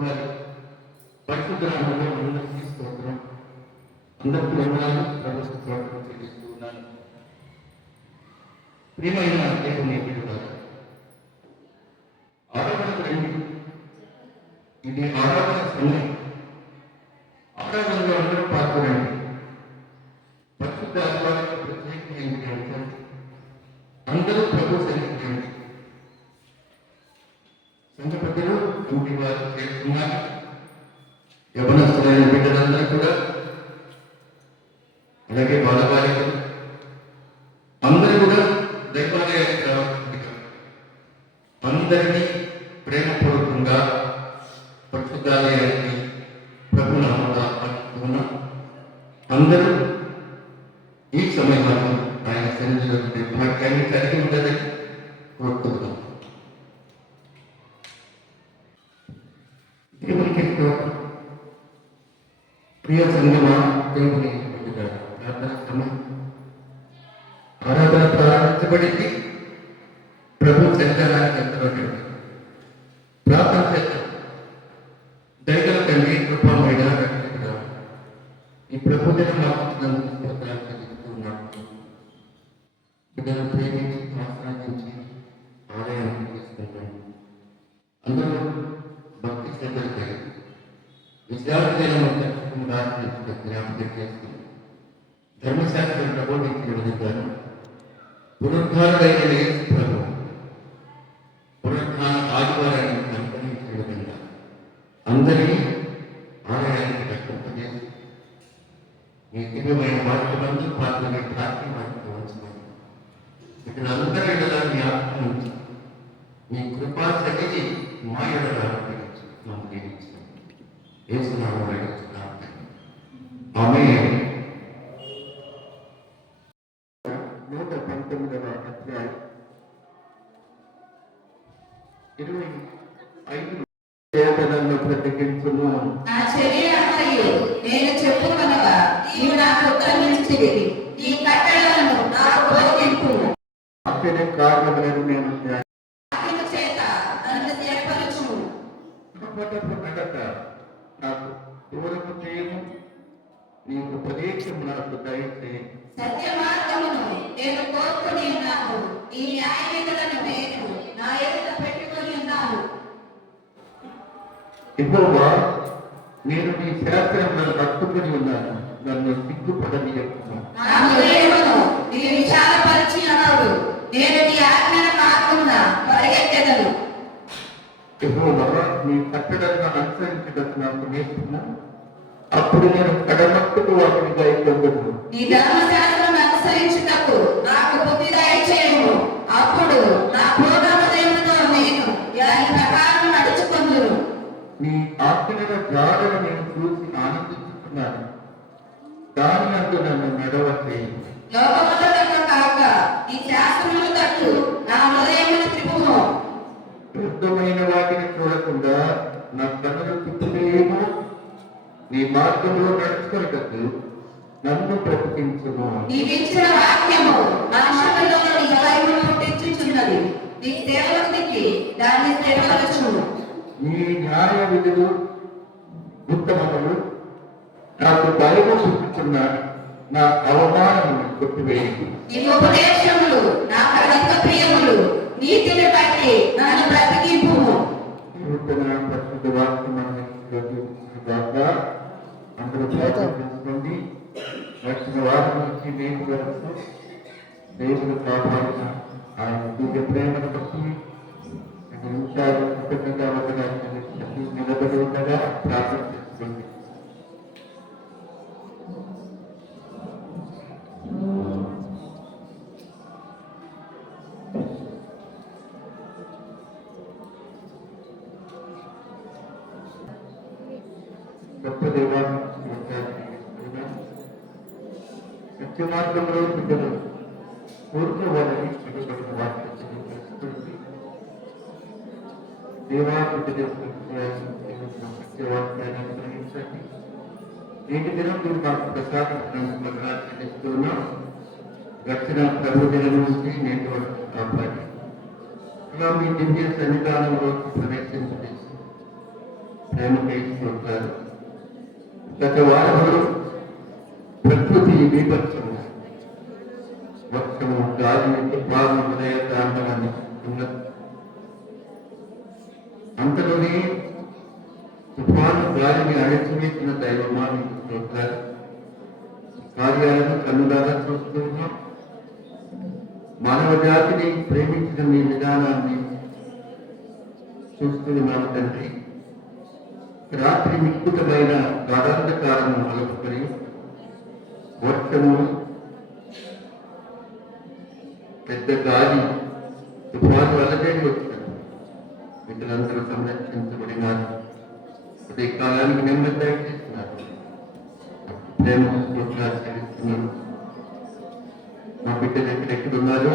వారి పరిశుద్ధ నామములో అందరికీ స్తోత్రం. అందరికీ వందనాలు, ప్రభుత్వ స్తోత్రం చెల్లిస్తూ ఉన్నాను. ప్రియమైన దేవుని బిడ్డలారా, ఆరాధనకు రండి. ఇది ఆరాధన సమయం. ఆరాధనలో అందరూ పాల్గొనండి. పరిశుద్ధ ఆత్మకు ప్రత్యేకమైన అందరూ ప్రభు సన్నిధించండి. సంఘ పెద్దలు ఇంటి వారు చేస్తున్నారు. యవనస్తులైన బిడ్డలందరూ కూడా, అలాగే బాలబాలికలు అందరూ కూడా దైవాలయానికి రావాల్సిందిగా అందరినీ ప్రేమపూర్వకంగా పరిశుద్ధాలయానికి ప్రభు నామములో ఆహ్వానిస్తున్నాం. అందరూ ఈ సమయంలో ఆయన సన్నిధిలో ఉండే భాగ్యాన్ని కలిగి ఉండాలని కోరుతున్నాం. దేవునికి ప్రియ సంగమా, దేవుని ప్రార్థన సమయం. ఆరాధన ప్రారంభించబడింది. ప్రభు సంతానానికి ఎంతవరకు ప్రార్థన చేద్దాం. దయగల తండ్రి, కృపమైన రక్షకుడా, ఈ ప్రభుత్వం మాకు చెల్లిస్తున్నాడు. బిడ్డను ప్రేమించి ఆశ్రయించి ఆలయానికి తీసుకుంటాను. అందరూ భక్తి శ్రద్ధలు కలిగి విద్యార్థులైన జ్ఞాపకం చేస్తుంది. ధర్మశాస్త్రం ప్రబోధించిన విధంగాను పునరుద్ధారుడైన యేసు ప్రభు పునరుద్ధాన ఆదివారాన్ని అనుగ్రహించిన విధంగా అందరినీ ఆలయానికి రక్షింపజేసి మీ దివ్యమైన వాక్యమందు పాల్గొనే భాగ్యం వారికి ఉంచమని ఇక్కడ అందరి ఎడలా మీ ఆత్మ నుంచి మీ కృపా సగిలి మా ఎడలా మమ్మల్ని దీవించండి. యేసు నామములో అడుగుతున్నాము. ఆమేన్. 119వ అధ్యాయం 25 చేతనను ప్రతికించును. నా చెయ్యి అన్నయ్యు నేను చెప్పుకొనగా నీవు నాకు ఉత్తరమిచ్చితివి. నీ కట్టడలను నాకు బోధింపు. ఆశ్చర్య కార్యములను నేను ఆజ్ఞ చేత నన్ను స్థిరపరచుము. నడక నాకు దూరము చేయము. నీకు ఉపదేశము నాకు దయచేయి. సత్య మార్గమును నేను కోరుకుని ఉన్నాను. నీ న్యాయవిధులను నేను నా ఎదుట పెట్టుకొని ఉన్నాను. యెహోవా, నేను నీ శాస్త్రములను పట్టుకుని ఉన్నాను. నన్ను సిగ్గుపడనీయకుము. నా హృదయమును నీ విశాలపరిచి ఉన్నాడు. నేను నీ ఆజ్ఞల మార్గమున పరిగెత్తెదను. యెహోవా, నీ కట్టడలను అనుసరించుటకు నాకు నేర్చుము. అప్పుడు నేను కడమట్టుకు వాటిని దయచేయగలను. నీ ధర్మశాస్త్రం అనుసరించుటకు నాకు బుద్ధి దయచేయము. అప్పుడు నా పూర్ణ హృదయముతో నేను దాని ప్రకారం నడుచుకొందును. నీ ఆజ్ఞల జాడను నేను చూసి ఆనందించుకున్నాను. దాని అందు నన్ను నడవచేయి. లోకములతో కాక నీ శాస్త్రములు తట్టు నా హృదయమును త్రిపుము. వృద్ధమైన వాటిని చూడకుండా నా కన్నులు తిప్పులేమో. నీ మార్గంలో నడుచుకున్నట్టు నన్ను బ్రతికించును. నీవిచ్చిన వాక్యము మనుషులలో నీ భయమును పుట్టించుచున్నది. నీ సేవకునికి దాన్ని స్థిరపరచుము. నీ న్యాయ విధులు ఉత్తమములు. నాకు భయము చూపుతున్న నా అవమానమును కొట్టివేయు. నీ ఉపదేశములు నాకు అధిక ప్రియములు. నీతిని బట్టి నన్ను బ్రతికింపుము. నూతన పరిశుద్ధ వాక్యమును అందరూ ప్రార్థించుకోండి. వచ్చిన వారి నుంచి మేము వరకు దేవుడు కాపాడిన ఆయన దివ్య ప్రేమను బట్టి నిమిషాలు కృతజ్ఞత ఉండడానికి నిలబడి ఉండగా ప్రార్థన చేసుకోండి. గొప్ప దేవాన్ని సత్య మార్గంలో బిడ్డలు కోరుకోవాలని చెప్పబడిన వాక్యం తెలుస్తుంది. దేవా బిడ్డ సత్యవాక్యాన్ని అనుగ్రహించండి. నేటి దినం మీరు మాకు ప్రసాదించినందుకు చెల్లిస్తున్నాం. గడిచిన ప్రభు దినం నుంచి నేటి వరకు కాపాడి ఇలా మీ దివ్య సన్నిధానంలో ప్రవేశించండి. ప్రేమకై స్తోత్రాలు. గత వారములు ప్రకృతి బీభత్సంగా వర్షము గాలి తుఫాను ఉదయ ప్రాంతాన్ని ఉన్నది. అంతలోనే తుఫాను గాలిని అణచివేసిన దైవమా మీకు స్తోత్రాలు. కార్యాలను కన్నులారా చూస్తూ ఉన్నాం. మానవ జాతిని ప్రేమించిన మీ విధానాన్ని చూస్తూ ఉన్నాము తండ్రి. రాత్రి మిక్కుటమైన గాఢాంధకారము అలుపుకొని వర్షము, పెద్ద గాలి, తుఫాను అలజడి వచ్చినది. వీళ్ళందరూ సంరక్షించబడినారు. ఉదయ కాలానికి నెమ్మది దయచేస్తున్నారు. ప్రేమ చెల్లిస్తున్నారు. మా బిడ్డలు ఎక్కడెక్కడున్నారు,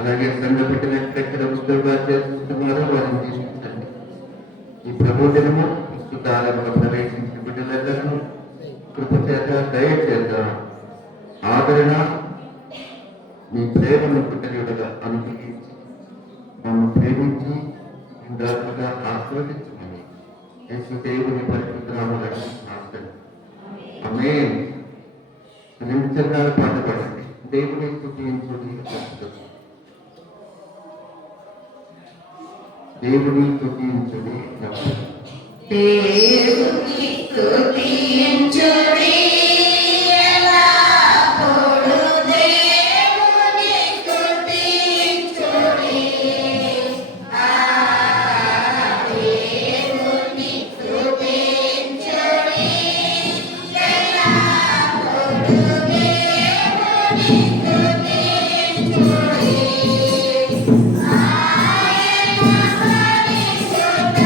అలాగే సంఘ బిడ్డలు ఎక్కడెక్కడ ఉద్యోగాలు చేస్తున్నారో వారిని తీసుకుంటండి. ఈ ప్రబోధనము ప్రస్తుతాలలో ప్రవేశించిన బిడ్డలను కృప చేత దయచేత ఆదరణ మీ ప్రేమను బిడ్డలుగా అనుగ్రహించి మమ్మల్ని ప్రేమించి ఇందాకగా ఆస్వాదించమని యేసు దేవుని పరిశుద్ధనామములను ఆశ్రయించండి. ఆమేన్. నిమిషాలు పాట పాడండి. దేవుని స్తుతించుడి, దేవుని స్తుతించుడి. దేవుని స్తుతించుడి, ఎల్లప్పుడూ దేవుని స్తుతించుడి. దేవుని స్తుతించుడి, ఎల్లప్పుడూ దేవుని స్తుతించుడి. ఆయన పరిశుద్ధ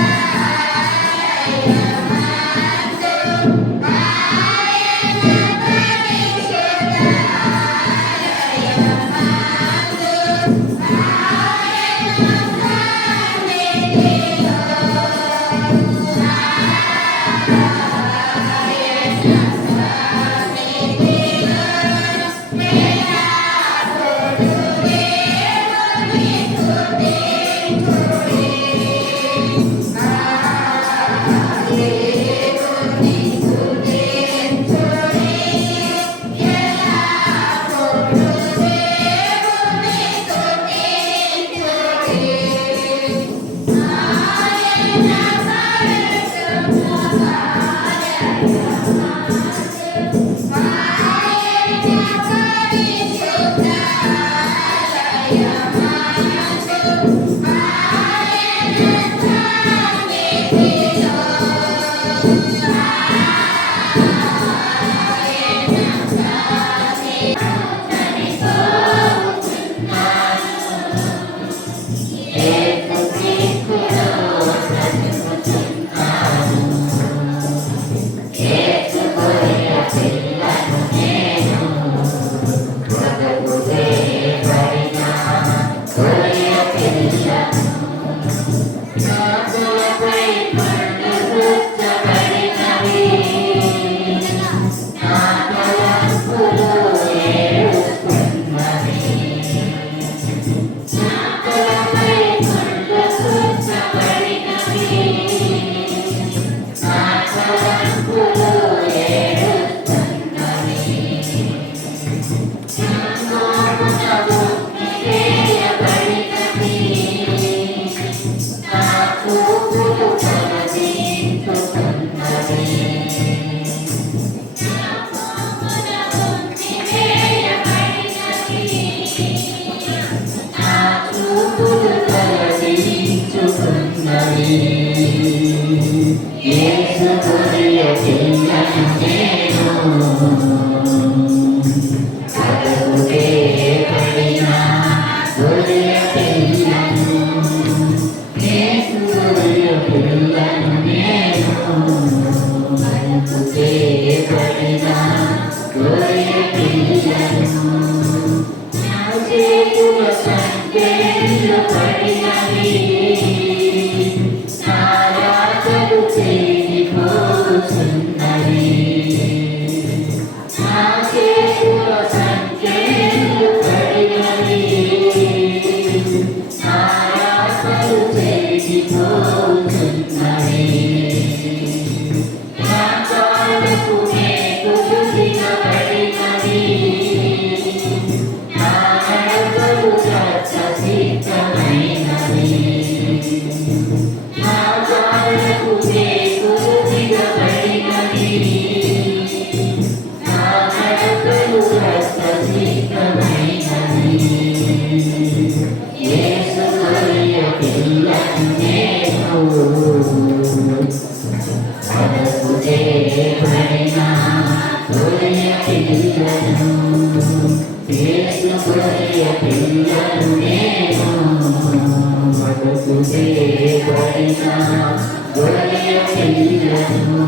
చెయ్యను.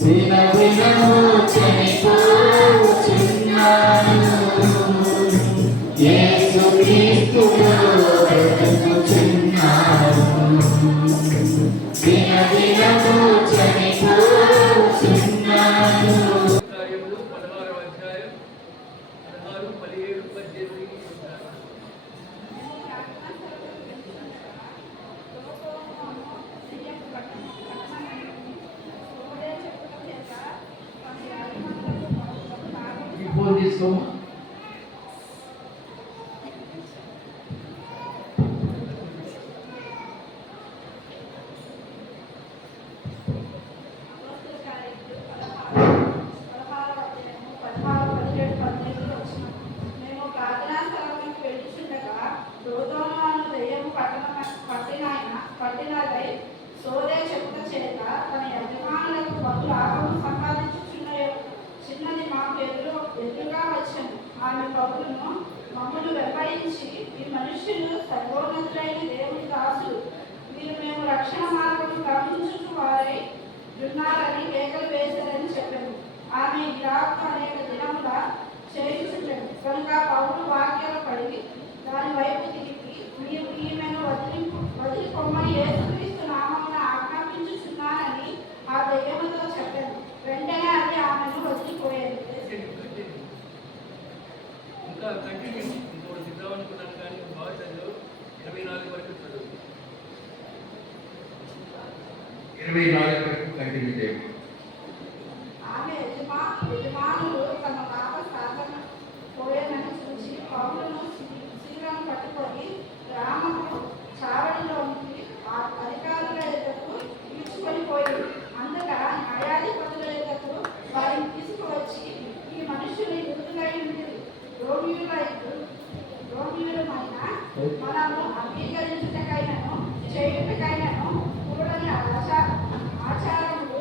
దినదినము చనిపోతున్నాను, యేసుక్రీస్తులో బ్రతుకుచున్నాను. దినదినము చనిపోతున్నాను. కార్యములు 16వ అధ్యాయం 16, 17, 18 ఈ ఫోన్ తీసుకోమా. మేము ప్రార్థనా స్థలానికి వెళ్ళుచుండగా దోదోమ అను దెయ్యము పట్టినదై సోదే చెప్పుట చేత తన యజమానులకు బహు లాభము సంపాదించుచున్న చిన్నది మాకు ఎదురుగా వచ్చాను. ఆమె పౌరులను మమ్మల్ని వెంబడించి, ఈ మనుష్యులు సర్వోన్నతులైన దేవుని దాసులు, మీరు మేము రక్షణ మార్గము గమనించుచు వారై ఉన్నారని కేకలు వేశారని చెప్పాను. ఆమె ఇలాకు అనేక దినముల చేయుచుండెను కనుక పౌరులు వాక్యాలు పడి దాని వైపు తిరిగి, మీరు ఈమెను వదిలిపోమని యేసుక్రీస్తు నామమున ఆజ్ఞాపించుచున్నానని ఆ దెయ్యముతో చెప్పాను. వెంటనే అది ఆమెను వదిలిపోయేది. ఇంకా కంటిన్యూ ఇంకోటి సిద్ధం అనుకున్నాను కానీ బాగుంటుంది. 24 వరకు చదువు. 24 వరకు కంటిన్యూ చేయండి. ఆమె యజమానులు తమ పాప సాధన పోయేనని చూసి పౌరులను శీఘ్రం పట్టుకొని గ్రామపు చావడిలోనికి అధికారుల ఎద్దకు ఈడ్చుకొని పోయింది. అందుక న్యాయాధిపతుల ఎద్దకు వారిని తీసుకువచ్చి, ఈ మనుషులు యూదులై ఉండి రోమియులమైన మనము అంగీకరించుటకైనను చేయుటకైనను కూడని ఆచారములు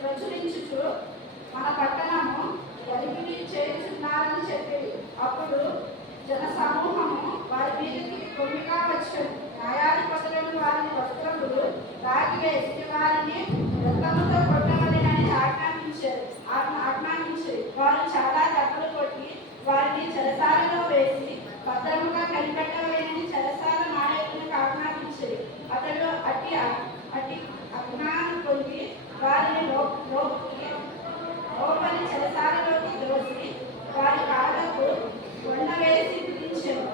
ప్రచురించుచు మన పట్టణము గలిబిలి చేయుచున్నారని చెప్పి, అప్పుడు జన సమూహము వారి మీదకి కొమ్మిగా వచ్చారు. న్యాయాధిపతులను వారిని వస్త్రములు రాగివేసి వారిని రక్తముతో కొట్టవలెనని ఆజ్ఞాపించారు. వారు చాలా దెబ్బలు కొట్టి వారిని చెరసాలలో వేసి భద్రముగా కనిపెట్టవలెనని చెరసాల నాయకునికి ఆజ్ఞాపించారు. అతడు అట్టి అజ్ఞానం పొంది వారిని లోపలి చెరసాలలోకి దోసి వారి కాళ్ళకు కొండ వేసి విధించారు.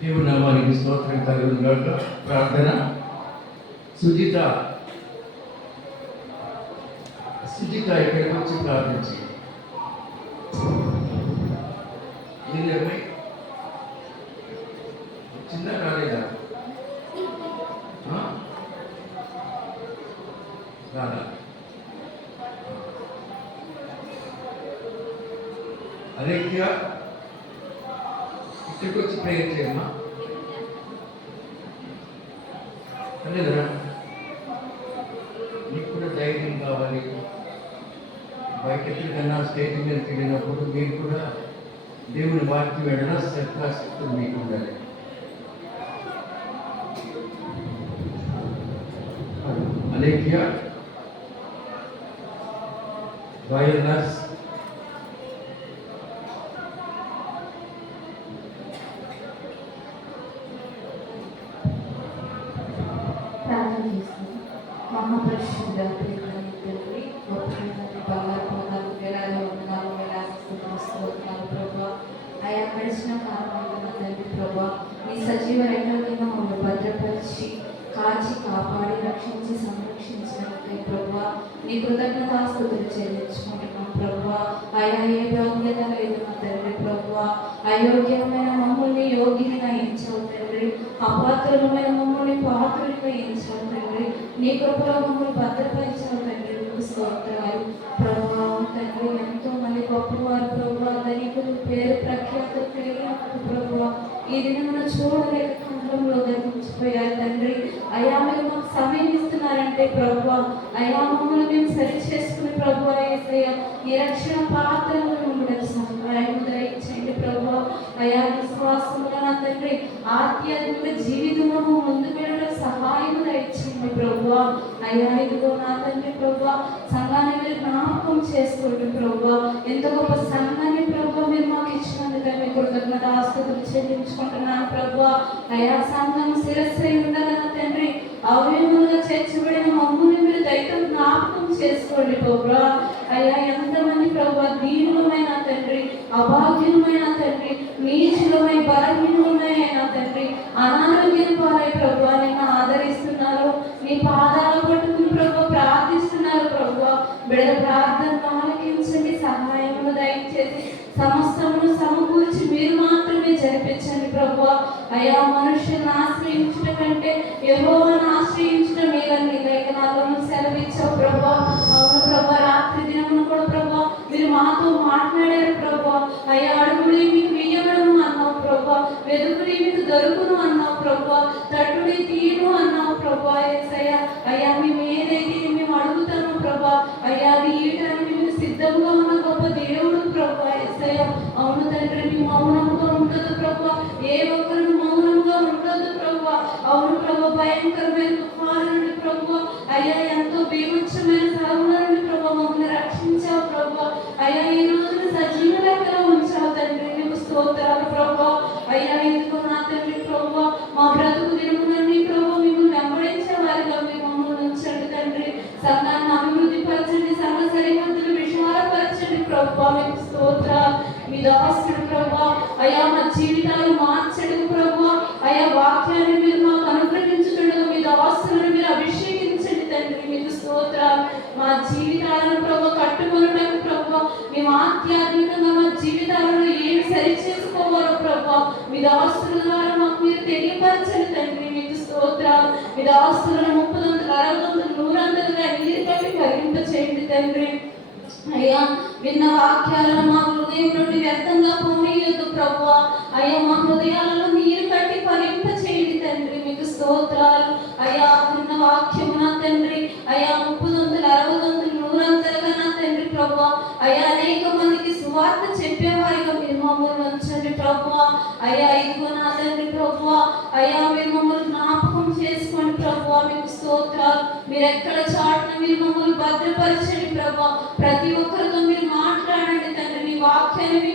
దేవుని నామానికి స్తోత్రం కలుగును గాక. ప్రార్థన. సుజిత ఇక్కడికి వచ్చి ప్రార్థించి ఏదేమై చిన్న రాలేదా? రాదా? అదేగా ఇక్కడికి వచ్చి ప్రేయర్ చేయమ్మా. లేదురా, నీకు కూడా ధైర్యం కావాలి. బయట ఎక్కడికన్నా స్టేజ్ మీదకి వెళ్ళినప్పుడు మీరు కూడా దేవుని వాక్యం వెళ్ళిన శ్రద్ధాశక్తులు మీకు ఉండాలి. అలేఖ్య వైర్లెస్ ప్రార్థన చేస్తాం. మహాపరిశుద్ధ తండ్రి, బంగారు పొందాలు వేలాది వందనాలు వేలాది స్తోత్రాలు ప్రభా. ఆయా గడిచిన కాలంలో తండ్రి ప్రభా, మీ సజీవ రేఖల కింద మమ్మల్ని భద్రపరిచి కాచి కాపాడి రక్షించి సంరక్షించినట్లే ప్రభా నీ కృతజ్ఞతాస్తుతులు చెల్లించుకుంటున్నాం ప్రభా. ఆయా ఏ యోగ్యత లేదు మా తండ్రి ప్రభా. అయోగ్యమైన మమ్మల్ని యోగినిగా ఎంచావు తండ్రి. అపాత్రులమైన మమ్మల్ని పాత్రులుగా ఎంచావు తండ్రి. నీ కృపలో మమ్మల్ని భద్రపరిచావు తండ్రి. స్తోత్రాలు ప్రభా. తండ్రి ఎంతో మంది గొప్పవారు ప్రభా, ధనికులు పేరు ప్రఖ్యాతులు కలిగినప్పుడు ప్రభా ఈ దినమున చూడలేక కంఠంలో ధరించిపోయారు తండ్రి. అయా మీరు మాకు సమయం ఇస్తున్నారంటే ప్రభా, అయా మమ్మల్ని మేము సరి చేసుకుని ప్రభా యేసయ్య ఈ రక్షణ పాత్రలను మమ్మల్ని సహాయం దయచేయండి ప్రభా. అయా విశ్వాసముగా నా తండ్రి ఆధ్యాత్మిక జీవితంలో ముందుకు వెళ్ళడం అయ్యా ఇదిగో నా తండ్రి ప్రభా సంఘాన్ని మీరు జ్ఞాపకం చేసుకోండి ప్రభా. ఎంత గొప్ప సంఘాన్ని ప్రభా మీరు మాకు ఇచ్చినందుకే మీ కృతజ్ఞత ఆస్తుతులు చెల్లించుకుంటున్నాను ప్రభా. అయ్యా సంఘం శిరస్సై ఉండగా తండ్రి అవయములుగా చేర్చబడిన మమ్మల్ని మీరు దయతో జ్ఞాపకం చేసుకోండి ప్రభా. అయ్యా ఎంతమంది ప్రభా దీనులమైన తండ్రి, అభాగ్యులమైన తండ్రి, నీచులమై బలహీనులమైన తండ్రి, అనారోగ్యం పాలై ప్రభా నిన్ను ఆదరిస్తున్నారు. నీ పాదాల పట్టుకుని ప్రభా ప్రార్థిస్తున్నారు ప్రభా. బిడ్డల ప్రార్థన ఆలకించండి, సహాయమును దయచేసి సమస్తమును సమకూర్చి మీరు మాత్రమే జరిపించండి ప్రభా. అయ్యా మనుషులను ఆశ్రయించట కంటే యెహోవాను ఆశ్రయించడం మేలని లేఖనాలను సెలవిచ్చావు ప్రభా. అవును ప్రభా, రాత్రి దినమును కూడా ప్రభా మీరు మాతో మాట్లాడారు ప్రభా. అయ్యా అడుగుడి మీకు ఇయ్యబడును అన్నావు ప్రభా, వెదుకుడి మీకు దొరుకును అన్నావు ప్రభా, తట్టుడి తీరు అన్నావు ప్రభా. యేసయ్యా అయ్యా మేము ఏదైతే మేము అడుగుతామో ప్రభా అయ్యా అది ఇయ్యడానికి మీరు సిద్ధంగా ఉన్న గొప్ప దేవుడు ప్రభా. యేసయ్యా అవును తండ్రి మీ మౌనంగా ఉండదు ప్రభా, ఏ ఒక్కరు మౌనంగా ఉండదు ప్రభా. అవును ప్రభా, భయంకరమైన తుఫాను నుండి ప్రభా అయ్యా ఎంతో బీభత్సమైన సాగుల నుండి ప్రభా మమ్మల్ని రక్షించావు ప్రభా. అయ్యా ఈ రోజున సజీవ లెక్కలో ఉంచావు తండ్రి, నీకు స్తోత్రాలు ప్రభా. అయ్యా ఇదిగో నా తండ్రి ప్రభా మా బ్రతుకు దినములన్నీ ప్రభా మేము వెంబడించే వారిగా మేము మమ్మల్ని ఉంచండి తండ్రి. సంఘాన్ని అభివృద్ధి పరచండి, సంఘ సరిహద్దులు విశాలపరచండి ప్రభా. మీకు స్తోత్రాలు. మీ దాసుడు ప్రభా అయ్యా మా జీవితాలు మార్చడు ప్రభా. అయ్యా వాక్యాన్ని మీరు మాకు అనుగ్రహించుతుండగా మీ దాసులను మీరు అభిషేకించండి తండ్రి. మీకు స్తోత్రాలు. మా జీవితాలను ప్రభా కట్టుకొనుటకు ప్రభా మేము ఆధ్యాత్మికంగా మా జీవితాలను ఏమి సరి చేసుకోవాలో ప్రభా మీ దాసుల ద్వారా మాకు మీరు తెలియపరచండి తండ్రి. మీకు స్తోత్రాలు. మీ దాసులను 30 60 100 ఎన్నికవి భరింప చేయండి తండ్రి. అయ్యా విన్న వాక్యాలను మా హృదయం నుండి వ్యర్థంగా పోనీయొద్దు ప్రభా. అయ్యా మా హృదయాలలో నీరు కట్టి ఫలింప చేయండి తండ్రి. మీకు స్తోత్రాలు. అయ్యా విన్న వాక్యము నా తండ్రి అయ్యా 30 60 100 నా తండ్రి ప్రభా అయ్యా అనేక మందికి సువార్త చెప్పేవారిగా మీరు మమ్మల్ని ఉంచండి ప్రభా. అయ్యా ఇదిగో నా తండ్రి ప్రభా అయ్యా మీరు మమ్మల్ని జ్ఞాపకం చేసుకోండి ప్రభా. మీకు స్తోత్రాలు. మీరు ఎక్కడ చాటున మీరు మమ్మల్ని భద్రపరచండి ప్రభా. ప్రతి ఒక్కరితో మీరు మాట్లాడండి తండ్రి. మీ వాక్యాన్ని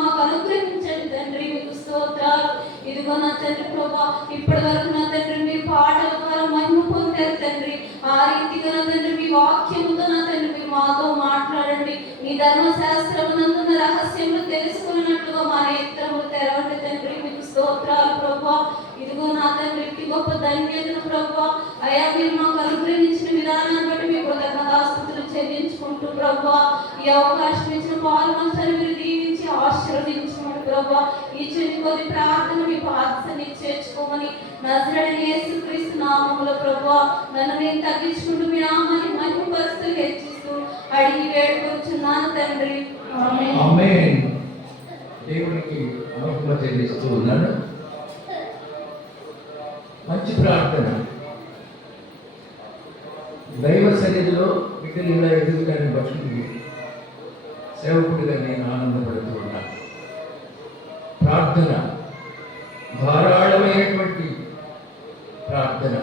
మాకు అనుగ్రహించండి తండ్రి. మీకు స్తోత్రాలు. ఇదిగో నా తండ్రి ప్రభా ఇప్పటి వరకు నా తండ్రి మీరు పాటల ద్వారా మహిమ పొందారు తండ్రి. ఆ రీతిగా నా తండ్రి మీ వాక్యముతో నా తండ్రి మీరు మాతో మాట్లాడండి. మీ ధర్మశాస్త్రమునందున్న రహస్యములు తెలుసుకున్నట్లుగా మా నేత్రములు తెరవండి తండ్రి. మీకు స్తోత్రాలు ప్రభా. ఇదిగో నా తండ్రి గొప్ప ధన్యతను ప్రభా అయ్యా మీరు మాకు అనుగ్రహించిన విధానాన్ని బట్టి మీ కృతజ్ఞతాస్తుతులు చెల్లించుకుంటూ ప్రభా ఈ అవకాశం ఇచ్చిన పాల్గొని మీరు దీవించి ఆశీర్వదించమని ప్రభా. ఈ చిన్న కొద్ది ప్రార్థన మీ పాదసన్ని చేర్చుకోమని నజరేయుడైన యేసుక్రీస్తు నామములో ప్రభా నన్ను నేను తగ్గించుకుంటూ మీ నామాన్ని మహిమపరుస్తూ హెచ్చిస్తూ అడిగి వేడుకొచ్చున్నాను తండ్రి. ఆమేన్. ఆమేన్. దేవునికి మహిమ చెల్లిస్తూ ఉన్నాను. మంచి ప్రార్థన. దైవ సన్నిధిలో బిడ్డలు ఇలా ఎదుగుతాన్ని బట్టి సేవకుడిగా నేను ఆనందపడుతూ ఉన్నాను. ప్రార్థన ధారాళమైనటువంటి ప్రార్థన.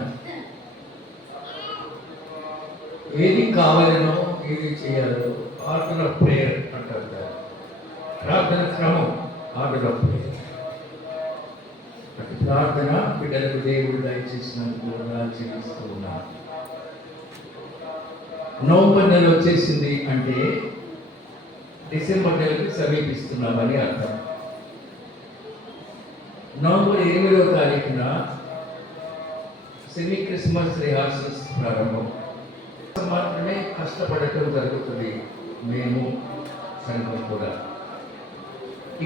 ఏది కావాలనో ఏది చేయాలో ఆర్డర్ ఆఫ్ ప్రేయర్ అంటారు. ప్రార్థన క్రమం ఆర్డర్ ఆఫ్ ప్రేయర్. ప్రార్థన బిడ్డలకు దేవుడు దయచేసినందుకు చెల్లిస్తూ ఉన్నాను. నవంబర్ నెల వచ్చేసింది అంటే డిసెంబర్ నెలకు సమీపిస్తున్నామని అర్థం. నవంబర్ 8వ తారీఖున సెమీ క్రిస్మస్ రిహార్సల్స్ ప్రారంభం. మాత్రమే కష్టపడటం జరుగుతుంది మేము సంఘం కూడా.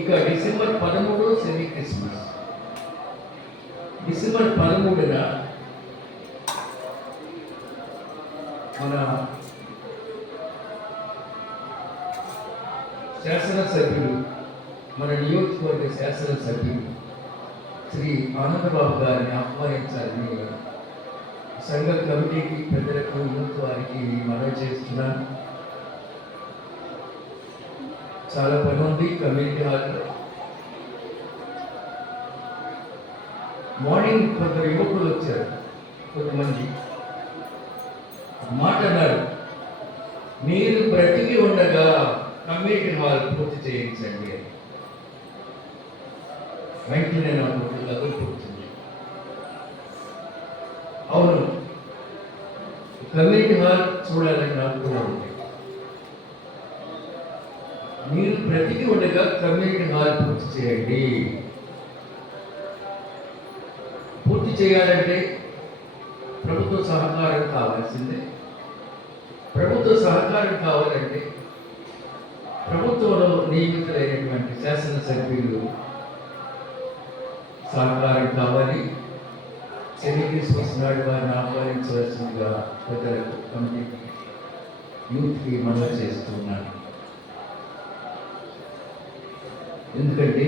ఇక డిసెంబర్ 13 సెమీ క్రిస్మస్. డిసెంబర్ 13న మన శాసనసభ్యులు, మన నియోజకవర్గ శాసనసభ్యులు శ్రీ ఆనందబాబు గారిని ఆహ్వానించాలని సంఘ కమిటీకి, పెద్దలకు, యూత్ వారికి మనవి చేస్తున్నాను. చాలా పని ఉంది కమ్యూనిటీ హాల్లో. మార్నింగ్ కొందరు యువకులు వచ్చారు, కొంతమంది మాట అన్నారు, మీరు బ్రతికి ఉండగా కమ్యూనిటీ హాల్ పూర్తి చేయించండి అని. వెంటనే నాకు తగులుకుంటుంది. అవును, కమ్యూనిటీ హాల్ చూడాలని నాకు కూడా ఉంది. మీరు బ్రతికి ఉండగా కమ్యూనిటీ హాల్ పూర్తి చేయండి. పూర్తి చేయాలంటే ప్రభుత్వ సహకారం కావాల్సిందే. ప్రభుత్వ సహకారం కావాలంటే ప్రభుత్వంలో నియమితులైనటువంటి శాసనసభ్యులు సహకారం కావాలి. సెక్రటరీస్ నాడు వారిని ఆహ్వానించవలసిందిగా పెద్దలకు కమిటీకి యూత్కి మనవి చేస్తున్నాను. ఎందుకంటే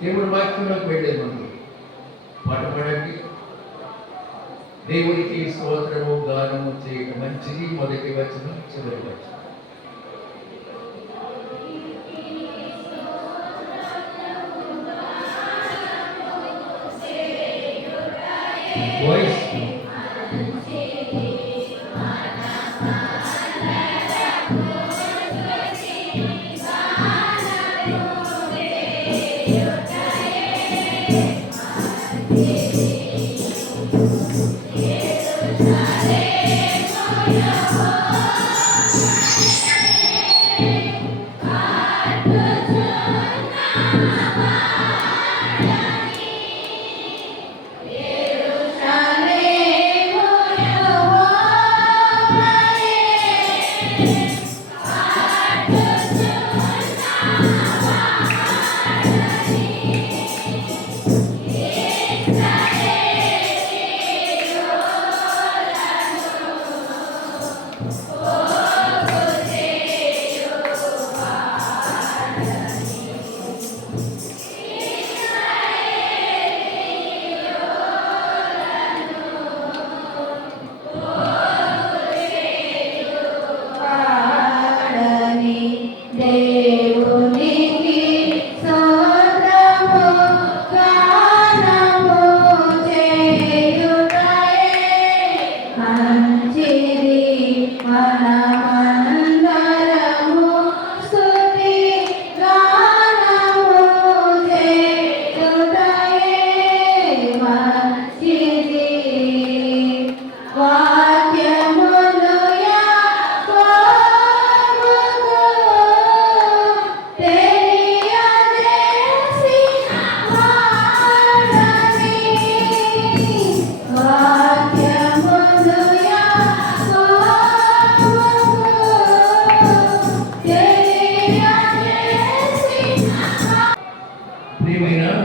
దేవుడి వాక్యంలోకి వెళ్ళే ముందు పాట పాడండి. దేవునికి స్తోత్రము గానము చేయడం మంచిది. మొదటి వచనం, చివరి వచనం. వాయిస్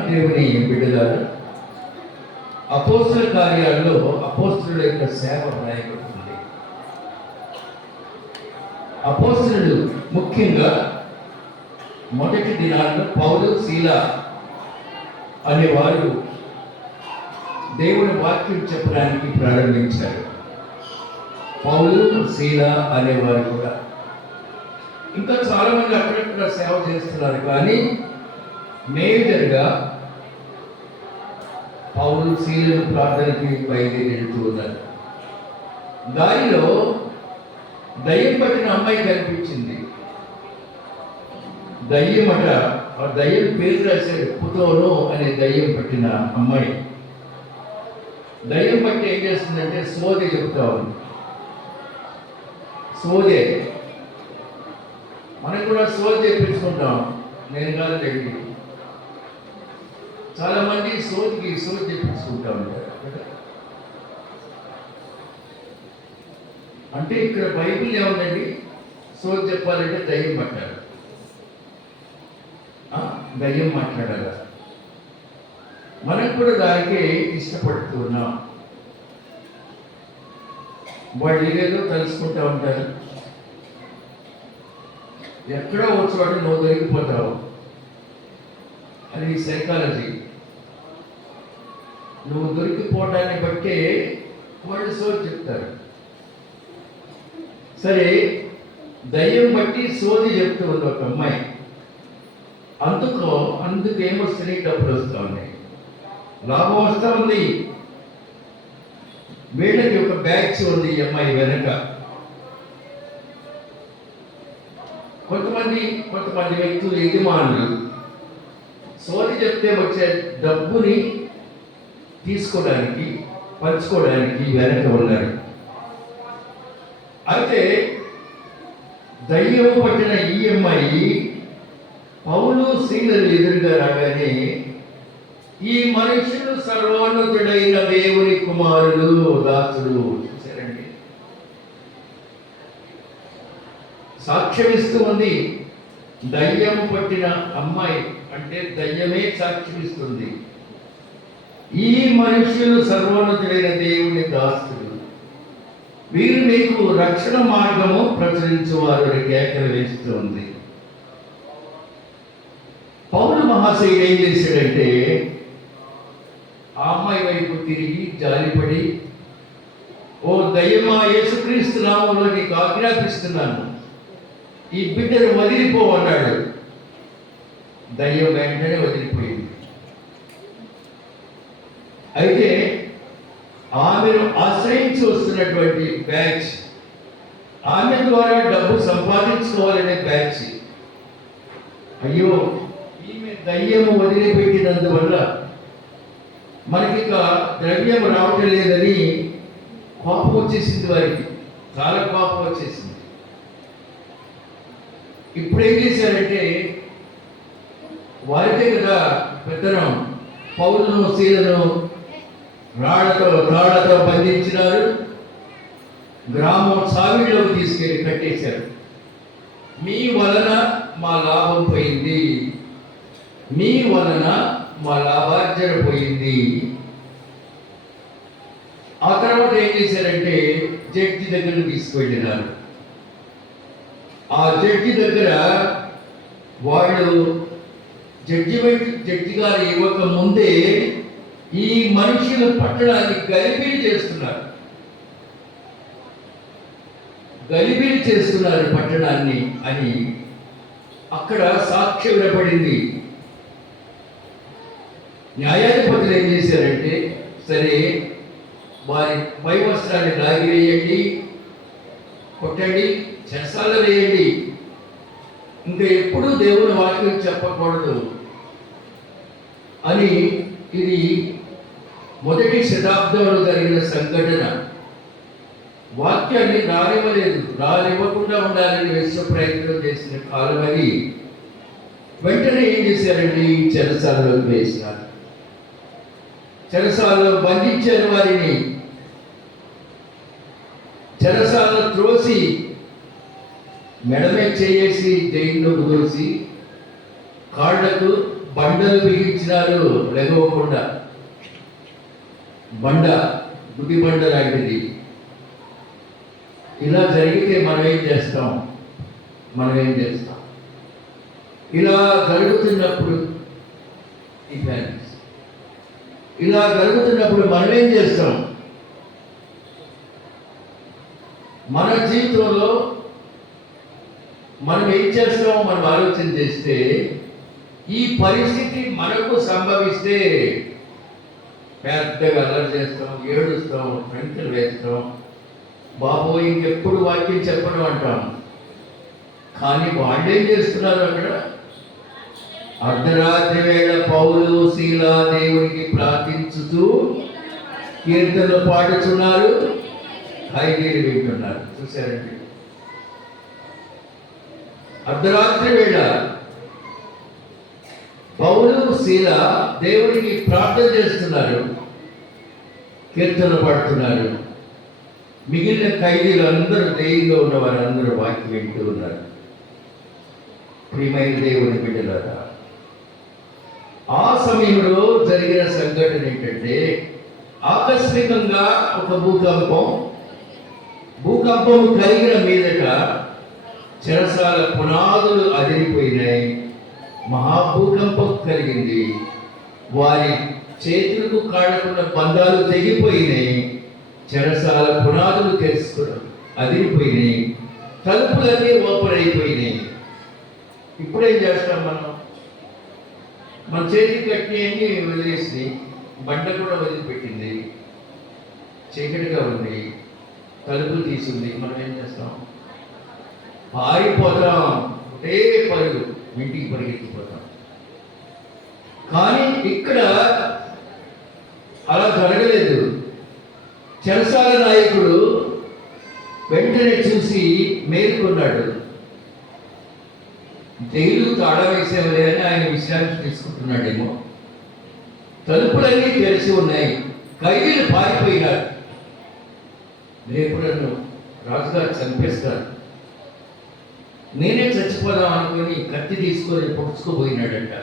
దేవుని బిడ్డలారా, అపోస్తల కార్యాల్లో అపోస్తలుల యొక్క సేవ రాయబడుతుంది. అపోస్తలులు ముఖ్యంగా మొదటి దినాల్లో పౌలు, శీల అనేవారు దేవుని వాక్యం చెప్పడానికి ప్రారంభించారు. పౌలు, శీల అనేవారు కూడా ఇంకా చాలా మంది అక్కడక్కడ సేవ చేస్తున్నారు. కానీ మేజర్గా పౌలు, శీలను ప్రార్థనకి బయలుదేరి వెళ్తూ ఉన్నారు. దారిలో దయ్యం పట్టిన అమ్మాయి కనిపించింది. దయ్యమట, ఆ దయ్యం పేరు రాశాడు, పుతోను అనే దయ్యం పట్టిన అమ్మాయి. దయ్యం పట్టి ఏం చేస్తుందంటే సోదె చెప్తా ఉంది. సోదె మనకు కూడా సోదె చెప్పించుకుంటాం. నేను కాదు తెలియదు, చాలా మంది సోదికి సోది చెప్పించుకుంటా ఉంటారు. అంటే ఇక్కడ బైబిల్ ఏముందండి, సోది చెప్పాలంటే దయ్యం పట్టాలి, దయ్యం మాట్లాడాలి. మనకు కూడా దానికే ఇష్టపడుతున్నాం. వాళ్ళు ఏదేదో తెలుసుకుంటా ఉంటారు. ఎక్కడో వచ్చేవాడు నువ్వు దొరికిపోతావు, అది సైకాలజీ. నువ్వు దొరికిపోవడాన్ని బట్టే వాళ్ళు సోది చెప్తారు. సరే, దయ్యం బట్టి సోది చెప్తూ ఉంది ఒక అమ్మాయి. అందుకేమొస్తున్నాయి, డబ్బులు వస్తూ ఉన్నాయి, లాభం వస్తూ ఉంది. వీళ్ళకి ఒక బ్యాచ్ ఉంది ఈ అమ్మాయి వెనక. కొంతమంది వ్యక్తులు యజమానులు సోది చెప్తే వచ్చే డబ్బుని తీసుకోవడానికి పంచుకోవడానికి వెనక ఉన్నారు. అయితే దయ్యం పట్టిన ఈ అమ్మాయి పౌలు సీలలు ఎదురుగా రాగానే ఈ మనుషులు సర్వోన్నతుడైన దేవుని కుమారులు దాసుడు, చూసారండి, సాక్ష్యమిస్తూ ఉంది. దయ్యం పట్టిన అమ్మాయి అంటే దయ్యమే సాక్ష్యమిస్తుంది. ఈ మనుషులు సర్వోన్నతుడైన దేవుని దాసుడు, వీరు మీకు రక్షణ మార్గము ప్రచురించువారు కేకలు వేస్తుంది. పౌలు మహాశయుడు ఏం చేశాడంటే ఆ అమ్మాయి వైపు తిరిగి జాలిపడి, ఓ దయ్యమా, యేసుక్రీస్తు నామములో నీకు ఆజ్ఞాపిస్తున్నాను, ఈ బిడ్డను వదిలిపో అన్నాడు. దయ్యం వెంటనే వదిలిపోయింది. అయితే ఆమెను ఆశ్రయించి వస్తున్నటువంటి బ్యాచ్, ఆమె ద్వారా డబ్బు సంపాదించుకోవాలనే బ్యాచ్, అయ్యో ఈమె దయ్యము వదిలిపెట్టినందువల్ల మనకి ద్రవ్యం రావటం లేదని కోపం వచ్చేసింది. వారికి చాలా కోపం వచ్చేసింది. ఇప్పుడు ఏం చేశారంటే వారికే కదా పెత్తనం, పౌలును సీలను రాళ్లతో బంధించినారు. గ్రామం సావిడిలోకి తీసుకెళ్ళి కట్టేశారు. మీ వలన మా లాభం పోయింది, మీ వలన మా లాభార్జన పోయింది. ఆ తర్వాత ఏం చేశారంటే జడ్జి దగ్గరకు తీసుకువెళ్ళినారు. ఆ జడ్జి దగ్గర వాళ్ళు జడ్జి గారు ఇవ్వక ముందే ఈ మనుషుల పట్టణాన్ని గలిబిలి చేస్తున్నారు పట్టణాన్ని అని అక్కడ సాక్ష్యం వినపడింది. న్యాయాధిపతులు ఏం చేశారంటే, సరే వారి పై వస్త్రాన్ని లాగివేయండి, కొట్టండి, చెరసాల వేయండి, ఇంకా ఎప్పుడు దేవుని వాక్యం చెప్పకూడదు అని. ఇది మొదటి శతాబ్దంలో జరిగిన సంఘటన. వాక్యాన్ని రానివ్వకుండా ఉండాలని విశ్వ ప్రయత్నం చేసిన కాలం అది. వెంటనే ఏం చేశారండి, చెరసాలలో వేసినారు. చెరసాలలో బంధించారు వారిని. చెరసాలలో త్రోసి మెడమే చేసి జైల్లో దోసి కాళ్లకు బండలు బిగించినారు లెగవకుండా. గుడ్డి బండ లాంటిది. ఇలా జరిగితే మనం ఏం చేస్తాం? ఇలా జరుగుతున్నప్పుడు మనం ఏం చేస్తాం? మన జీవితంలో మనం ఏం చేస్తామో మనం ఆలోచన చేస్తే, ఈ పరిస్థితి మనకు సంభవిస్తే పెద్దగా అల్లరి చేస్తాం, ఏడుస్తాం, వెంటలు వేస్తాం, బాబో ఇంకెప్పుడు వాక్యం చెప్పడం అంటాం. కానీ వాళ్ళు ఏం చేస్తున్నారు? అక్కడ అర్ధరాత్రి వేళ పౌలు శీలా దేవునికి ప్రార్థించుతూ కీర్తనలు పాడుతున్నారు, ఖైదీలు వింటున్నారు. చూశారండి, అర్ధరాత్రి వేళ పౌలు శీల దేవునికి ప్రార్థన చేస్తున్నారు, కీర్తనలు పాడుతున్నారు. మిగిలిన ఖైదీలు అందరూ, దెయ్యంలో ఉన్న వారందరూ వాక్యం వింటూ ఉన్నారు. ప్రియమైన దేవుని బిడ్డలారా, ఆ సమయంలో జరిగిన సంఘటన ఏంటంటే, ఆకస్మికంగా ఒక భూకంపం కలిగిన మీదట చెరసాల పునాదులు అదిరిపోయినాయి. మహాభూకంపం కలిగింది. వారి చేతులకు కాళ్ళకున్న బంధాలు తెగిపోయినాయి. చెరసాల పునాదులు అదిరిపోయినాయి. తలుపులన్నీ ఓపెన్ అయిపోయినాయి. ఇప్పుడేం చేస్తాం మనం? మన చేతికి కట్టినవన్నీ వదిలేసి బండ కూడా వదిలిపెట్టింది. చీకటిగా ఉంది, తలుపులు తీసుంది, మనం ఏం చేస్తాం? పారిపోతాం, ఒకటే పరుగు, ఇంటికి పరిగెత్తిపోతాం. కానీ ఇక్కడ అలా జరగలేదు. చెరసాల నాయకుడు వెంటనే చూసి మేలుకున్నాడు. జైలు తాళం వేసేవలే అని ఆయన విశ్రాంతి తీసుకుంటున్నాడేమో. తలుపులన్నీ తెరిచి ఉన్నాయి, ఖైదీలు పారిపోయినారు. రేపు నన్ను రాజుగారు చంపేస్తారు, నేనే చచ్చిపోదాం అనుకుని కత్తి తీసుకొని పొడుచుకోపోయినాడంట.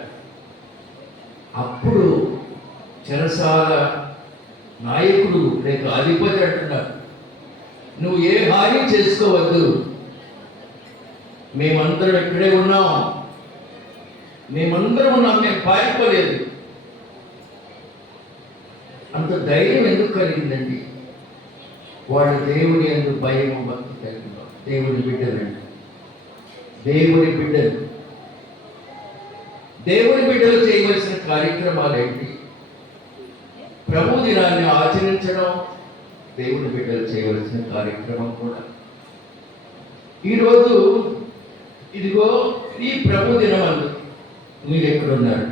అప్పుడు చెరసాల నాయకుడు లేక అధిపతి అంటున్నారు, నువ్వు ఏ హాని చేసుకోవద్దు, మేమందరం ఇక్కడే ఉన్నాం, మేమందరం ఉన్నాం, మేము పారిపోలేదు. అంత ధైర్యం ఎందుకు కలిగిందండి? వాళ్ళు దేవుని ఎందుకు భయం భక్తి కలిగిన దేవుని బిడ్డలండి. దేవుని బిడ్డలు, దేవుని బిడ్డలు చేయవలసిన కార్యక్రమాలు ఏంటి? ప్రభు దినాన్ని ఆచరించడం దేవుని బిడ్డలు చేయవలసిన కార్యక్రమం కూడా. ఈరోజు ఇదిగో ఈ ప్రభు దినమందు మీరు ఎక్కడున్నారు?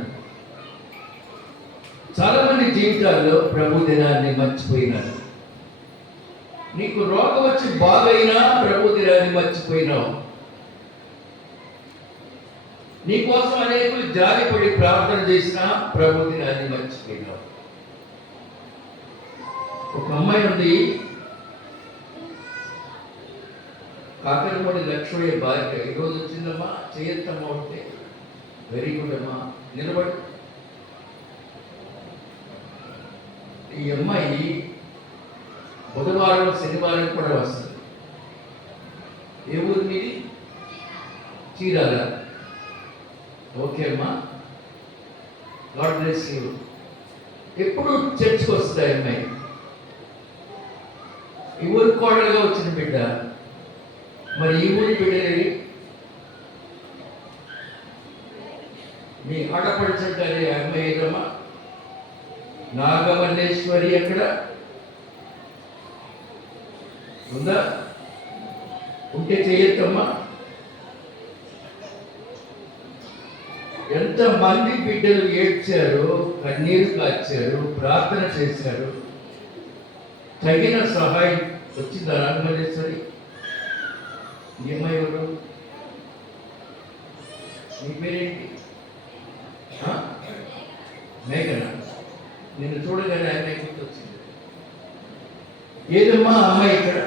చాలా మంది జీవితాల్లో ప్రభు దినాన్ని మర్చిపోయినారు. నీకు రోగం వచ్చి బాగైనా ప్రభు దినాన్ని మర్చిపోయినావు. నీకోసం అనేకులు జారిపడి ప్రార్థన చేసినా ప్రభు దినాన్ని మర్చిపోయినావు. ఒక అమ్మాయి ఉంది, కాకరమూడి లక్ష్మయ్య భార్య. ఈరోజు వచ్చిందమ్మా, చేయొద్దమ్మా ఉంటే. వెరీ గుడ్ అమ్మా, నిలబడి. ఈ అమ్మాయి బుధవారం శనివారం కూడా వస్తుంది. ఏ ఊరు మీది? చీరాల. ఓకే అమ్మా, గాడ్ బ్లెస్ యూ. ఎప్పుడు చర్చ్కి వస్తుంది అమ్మాయి. ఈ ఊరి కోడలుగా వచ్చిన బిడ్డ. మరి ఈ ఊరి బిడ్డలేవి మీ ఆడపడుచుంటారే అమ్మాయి ఏదమ్మా? నాగమల్లేశ్వరి ఎక్కడ ఉందా? ఉంటే చేయొద్దమ్మా. ఎంతమంది బిడ్డలు ఏడ్చారు, కన్నీరు కాచారు, ప్రార్థన చేశారు. తగిన సహాయం వచ్చిందా నాగమల్లేశ్వరి? ఏమయ్యారు? నీ పేరేంటి? మేఘన. నిన్ను చూడగానే అమ్మాయి గుర్తొచ్చింది. ఏదమ్మా అమ్మాయి ఇక్కడ?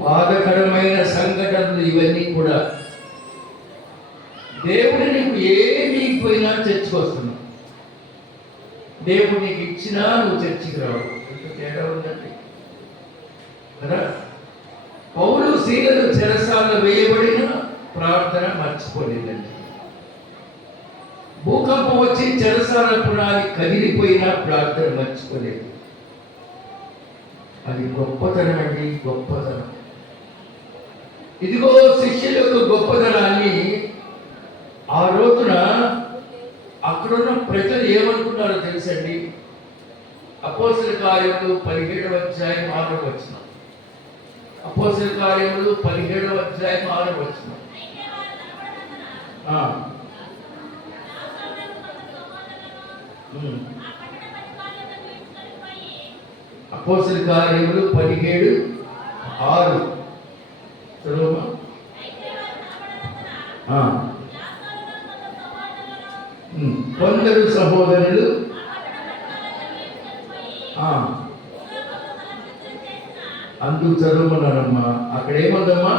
బాధకరమైన సంఘటనలు ఇవన్నీ కూడా. దేవుడు నీకు ఏమి పోయినా చర్చికి వస్తున్నావు. దేవుడు నీకు ఇచ్చినా నువ్వు చర్చికి రావు. ఎంత తేడా ఉందండి కదా. పౌలు శీలలు చెరసాలలో వేయబడిన ప్రార్థన మర్చిపోలేదండి. భూకంపం వచ్చి చెరసాల పునాది కదిలిపోయినా ప్రార్థన మర్చిపోలేదు. అది గొప్పతనం అండి, గొప్పతనం. ఇదిగో శిష్యుల యొక్క గొప్పతనాన్ని ఆ రోజున అక్కడున్న ప్రజలు ఏమనుకున్నారో తెలుసండి. అపోస్తల కార్యములు 17వ అధ్యాయం 6వ వచనం. అపోస్తల కార్యములు 17వ అధ్యాయం 6వ వచనం. అపోస్తల కార్యములు 17:6 చదువమ్మా. కొందరు సహోదరులు అందుకు చదువుకున్నారమ్మా. అక్కడ ఏముందమ్మా?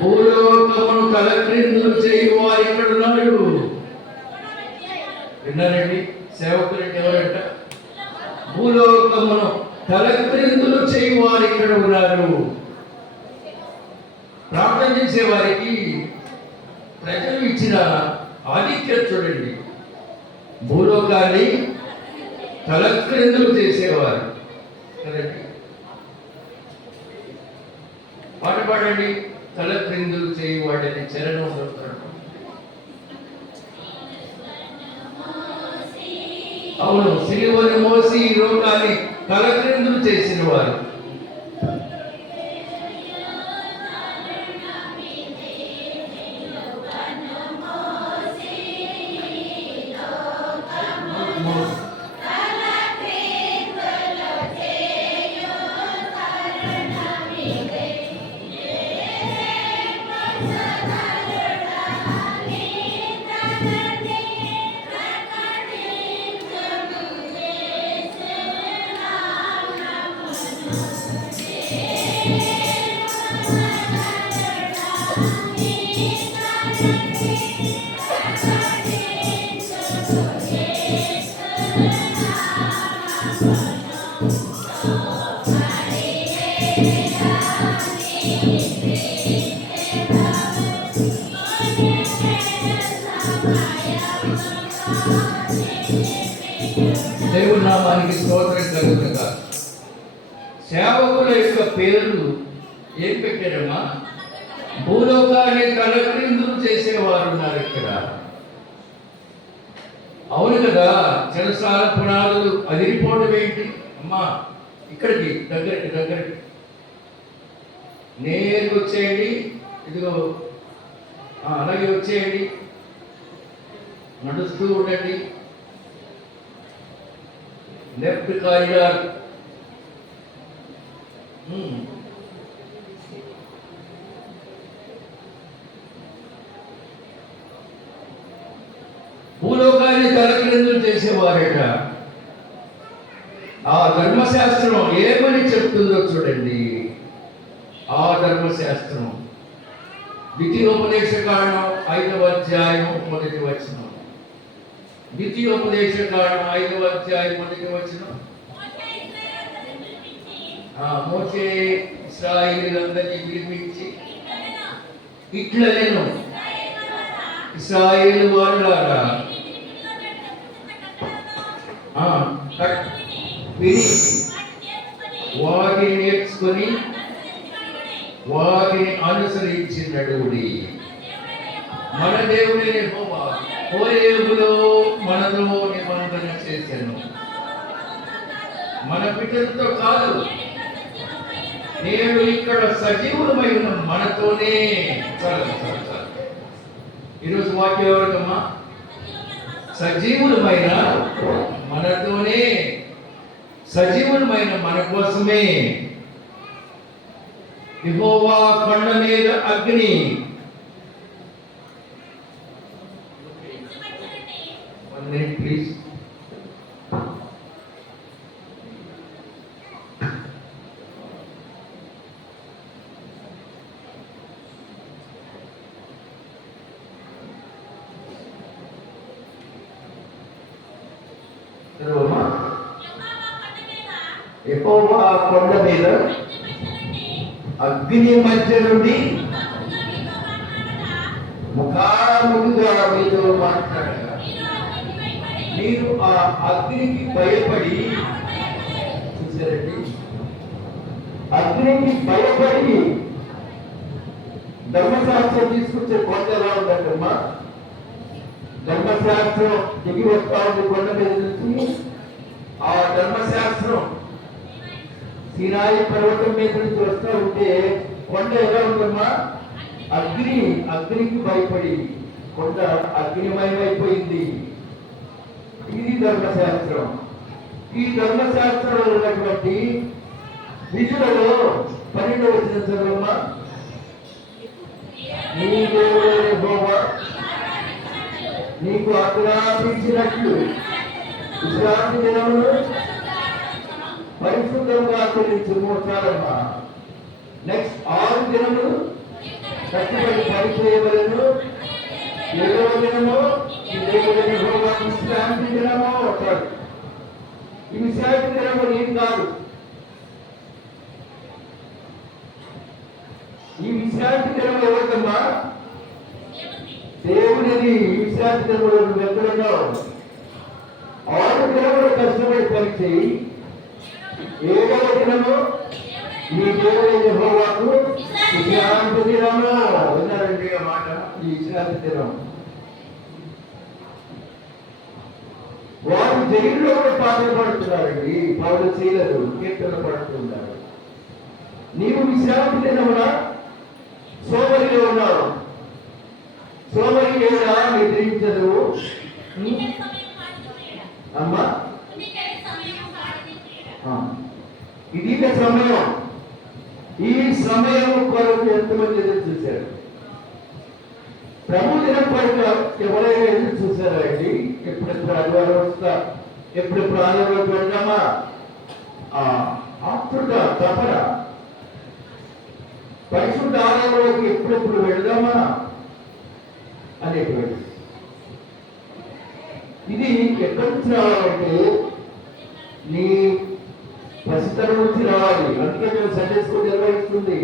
భూలోకమును తలక్రిందులు చేయి వారు ఇక్కడ ఉన్నారు. విన్నారండి? సేవకులంటే ఎవరంట? భూలోకమును తలక్రిందులు చేయి వారు ఇక్కడ ఉన్నారు. ప్రార్థన చేసే వారికి ప్రజలు ఇచ్చిన ఆధిక్యత చూడండి. భూలోకాన్ని తలక్రిందులు చేసేవారు కదండి. పాట పాడండి. తలక్రిందులు చేయవాడని చరణం దొరుకుతాడు. అవును, సిలువను మోసి ఈ లోకాన్ని తలక్రిందులు చేసిన వారు. దేవుని నామానికి స్తోత్రం కలుగునుగా. సేవకుల యొక్క పేర్లు ఏం పెట్టారమ్మా? భూలోకాన్ని తలక్రిందులు చేసేవారు ఉన్నారు ఇక్కడ. అవును కదా, చెరసాల పునాదులు అదిరిపోవడం ఏంటి అమ్మా? ఇక్కడికి దగ్గరికి నేరుగా వచ్చేయండి. ఇదిగో అలాగే వచ్చేయండి, నడుస్తూ ఉండండి. లెఫ్ట్ కారిడార్, భూలోకాన్ని తలక్రిందులు చేసేవారట. ఆ ధర్మశాస్త్రం ఏమని చెప్తుందో చూడండి. ఆ ధర్మశాస్త్రం ద్వితీయోపదేశ కాండం 5వ అధ్యాయం 1వ వచనం. ద్వితీయోపదేశ కాండం 5వ అధ్యాయం 1వ వచనం. మోషే ఇశ్రాయేలులందరినీ పిలిపించి ఇట్లా నేను ఇశ్రాయేలు వారులారా విని వాటిని నేర్చుకొని వాటిని అనుసరించినడుడి. మన దేవుని యెహోవా హోరేబులో మనతో నిబంధన చేశాను. మన పితరులతో కాదు, నేడు ఇక్కడ సజీవులమై ఉన్న మనతోనే. ఈరోజు వాక్యం ఎవరికమ్మా? సజీవులమైన మనతోనే, సజీవులమైన మన కోసమే. యెహోవా కొండ మీద అగ్ని. One minute, please. యెహోవా కొండ మీద అగ్ని మధ్య నుండి ముఖాముఖిగా మీతో మాట్లాడగా మీరు ఆ అగ్నికి భయపడి, చూసారండి, అగ్నికి భయపడి ధర్మశాస్త్రం తీసుకొచ్చే కొండ ఎలా ఉందంటమ్మా? ధర్మశాస్త్రం దిగి వస్తా ఉంది కొండ మీద నుంచి. ఆ ధర్మశాస్త్రం సినాయి పర్వతం మీద నుంచి వస్తూ ఉంటే కొండ ఎలా ఉందమ్మా? అగ్నికి భయపడి కొండ అగ్నిమయమైపోయింది. ఇది ధర్మశాస్త్రం. ఈ ధర్మశాస్త్రంలో ఉన్నటువంటి విధులలో 12వ వచనం చదవమ్మా. నీ దేవుడైన యెహోవా నీకు ఆజ్ఞాపించినట్లు విశ్రాంతి దినమును పరిశుద్ధంగా ఆచరించుము. చాలమ్మా. నెక్స్ట్ 6 దినములు కట్టుబడి పని చేయవలెను. 7వ దినము ఈ దేవుడైన యెహోవా విశ్రాంతి దినము. ఈ విశ్రాంతి దినము ఏం కాదు. ఈ విశ్రాంతి దినము ఎవరికమ్మా? దేవుడిని. ఈ విశ్రాంతి దినములు ఎక్కడున్నావు? 6 దినములు కష్టపడి పని చేయి. 7వ దినము నీ దేవుడైన యెహోవాకు విశ్రాంతి దినము. విన్నారండి ఆ మాట? ఈ విశ్రాంతి దినం వారు జైల్లో కూడా పాటలు పాడుతున్నారండి. పౌలు చేయలేదు, కీర్తన పాడుతున్నారు. నీవు విశ్రాంతి తినవునా? సోమరిగా ఉన్నావు. సోమరి ఏడా నిద్రించదు. అమ్మా ఇది సమయం. ఈ సమయం కొరకు ఎంతమంది ఎదురు చూశారు? ప్రభు దినం పైన ఎవరైనా ఎదురు చూశారా అండి? ఎప్పుడెప్పుడు ఆదివారం వస్తా, ఎప్పుడెప్పుడు ఆదివారం వెళ్దామా? ఆతృత, తపన, పరిశుద్ధ ఆలయంలోకి ఎప్పుడెప్పుడు వెళ్దామా అనేటువంటి ఇది ఎక్కడి నుంచి రావాలంటే నీ పసితనం నుంచి రావాలి. అందుకే మేము సండే స్కూల్ నిర్వహిస్తుంది.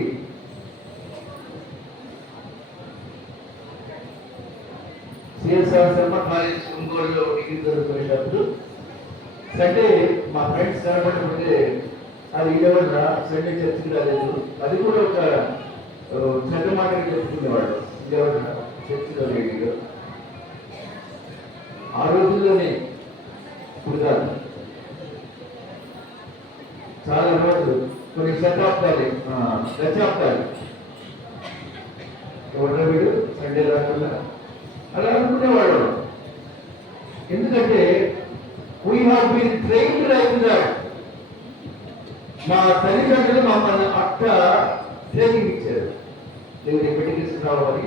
సిఎస్ఆర్ శర్మ కాలేజ్ ఒంగోలులో డిగ్రీ చదువుకునేటప్పుడు సండే మా ఫ్రెండ్స్ కనబడుతుంటే అది ఇదేవన్నా సండే చర్చికి రాలేదు, అది కూడా ఒక చెడ్డ మాటకి చెప్పుకునేవాడు. ఇదేవన్నా చర్చిలో లేదు. ఆ రోజుల్లోనే ఇప్పుడు కాదు, చాలా రోజులు, కొన్ని దశాబ్దాలు ఎవరు వీడు సండే రాకుండా అలా అనుకునేవాడు. ఎందుకంటే we have been trained like that. మా తల్లిదండ్రులు మమ్మల్ని అట్ట ట్రైనింగ్ ఇచ్చారు. నువ్వు పెట్టిస్తున్నావు అని,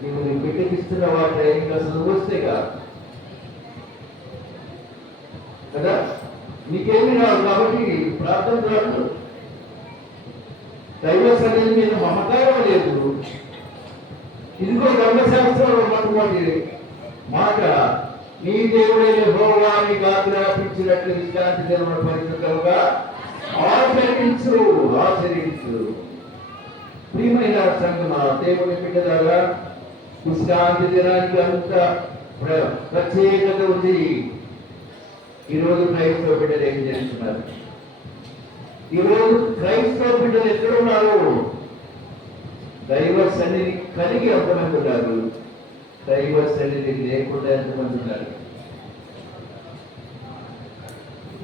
నువ్వు పెట్టిస్తున్నావా ట్రైనింగ్ అసలు నువ్వు వస్తే కదా, నీకేమీ రాదు. కాబట్టి ప్రార్థన రాదు, దైవ సన్నిధి మీద మమకారం లేదు. ఇదిగో ధర్మశాస్త్రంలో ఉన్నటువంటి మాట, నీ దేవుడైన యెహోవా నీకు ఆజ్ఞాపించినట్లు విశ్రాంతి దినమున పరిశుద్ధముగా ఆచరించు. ప్రియమైన సంగమా, దేవుని బిడ్డలారా, విశ్రాంతి దినానికి అంత ప్రత్యేకత ఉంది. ఈరోజు క్రైస్తవ బిడ్డలు ఏం చేస్తున్నారు? ఈరోజు క్రైస్తవ బిడ్డలు ఎక్కడున్నారు? దైవ సన్నిధి కలిగి ఎంతమంది ఉన్నారు? దైవ సన్నిధి లేకుండా ఎంతమంది ఉన్నారు?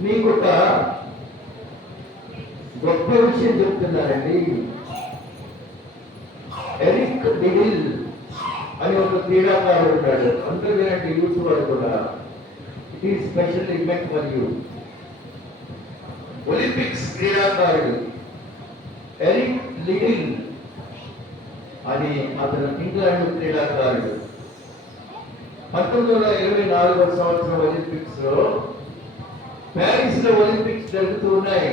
మీకు ఒక గొప్ప విషయం చెప్తున్నారండి. ఎరిక్ డిగిల్ అని ఒక క్రీడాకారుడు ఉన్నాడు. అందరూ వినండి, యూత్ వాడు కూడా. It is special event for you. Olympics క్రీడాకారుడు ఎరిక్ లిడిల్ అని అతను ఇంగ్లాండ్ క్రీడాకారుడు. 1924 సంవత్సరం ఒలింపిక్స్ లో, ప్యారిస్ లో ఒలింపిక్స్ జరుగుతూ ఉన్నాయి.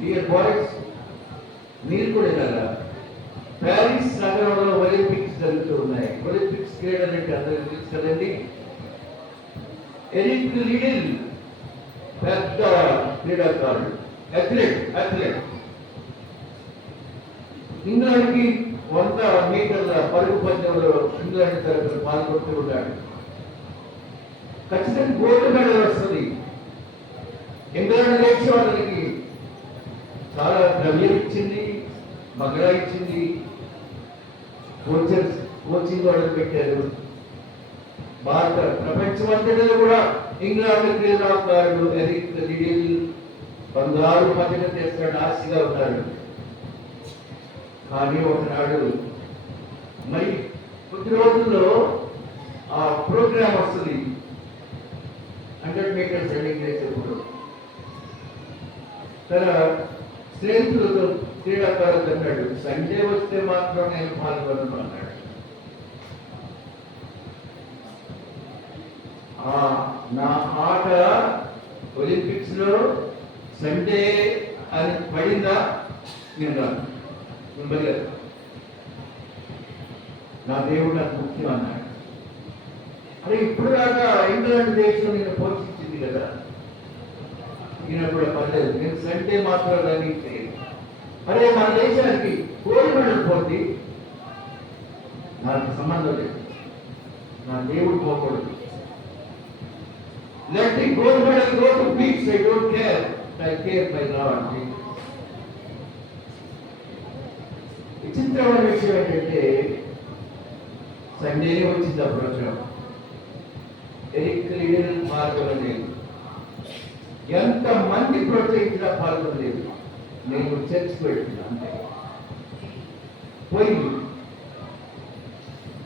డియర్ బాయ్స్, మీరు కూడా కదా, ప్యారిస్ నగరంలో ఒలింపిక్స్ జరుగుతూ ఉన్నాయి. ఒలింపిక్స్ క్రీడలు అంటే అందరికీ తెలుసు కదండి. ఎరిక్ లిడిల్ పెద్ద క్రీడాకారుడు, అథ్లెట్. ఇంగ్లాండ్కి 100 మీటర్ల పరుగు పందెంలో ఇంగ్లాండ్ తరఫున పాల్గొంటూ ఉన్నాడు. ఖచ్చితంగా గోల్డ్ మెడల్ వస్తుంది. ఇంగ్లాండ్ దేశం అతనికి చాలా ద్రవ్యం ఇచ్చింది, మగడా ఇచ్చింది, కోచింగ్ వాళ్ళు పెట్టారు. భారత ప్రపంచమంతటిలో కూడా ఇంగ్లాండ్ క్రీడాకారుడు ఎరిక్ లిడిల్ బంగారు పథకం చేస్తాడు, ఆశగా ఉన్నాడు. కానీ ఒకనాడు మరి కొద్ది రోజుల్లో ఆ ప్రోగ్రామ్ వస్తుంది, 100 మీటర్స్ రన్నింగ్ చేసేప్పుడు. తన స్నేహితులతో క్రీడాకారులు అన్నాడు, సండే వస్తే మాత్రం నేను పాల్గొనను అన్నాడు. నా ఆట ఒలింపిక్స్ లో సండే అని పడిందా, నేను రాను. నా దేవుడు నాకు ముఖ్యం అన్నాడు. అరే ఇప్పుడు దాకా ఇంగ్లాండ్ దేశం నేను పోషించింది కదా, ఈయన కూడా పర్లేదు, నేను సండే మాత్రం రన్నింగ్ చేయను. అరే మన దేశానికి గోల్డ్ మెడల్ పోటీ, నాకు సంబంధం లేదు, నా దేవుడు పోకూడదు. Let the gold medal go to beach, I don't care. I care by Lord Jesus. విచిత్రమైన విషయం ఏంటంటే సండేనే వచ్చింది ఆ ప్రోగ్రామ్. ఎరిక్ లీడర్ పాల్గొనలేదు. ఎంతమంది ప్రోత్సహించినా పాల్గొనలేదు. నేను చర్చ్ పెట్టినా అంతే. పోయింది.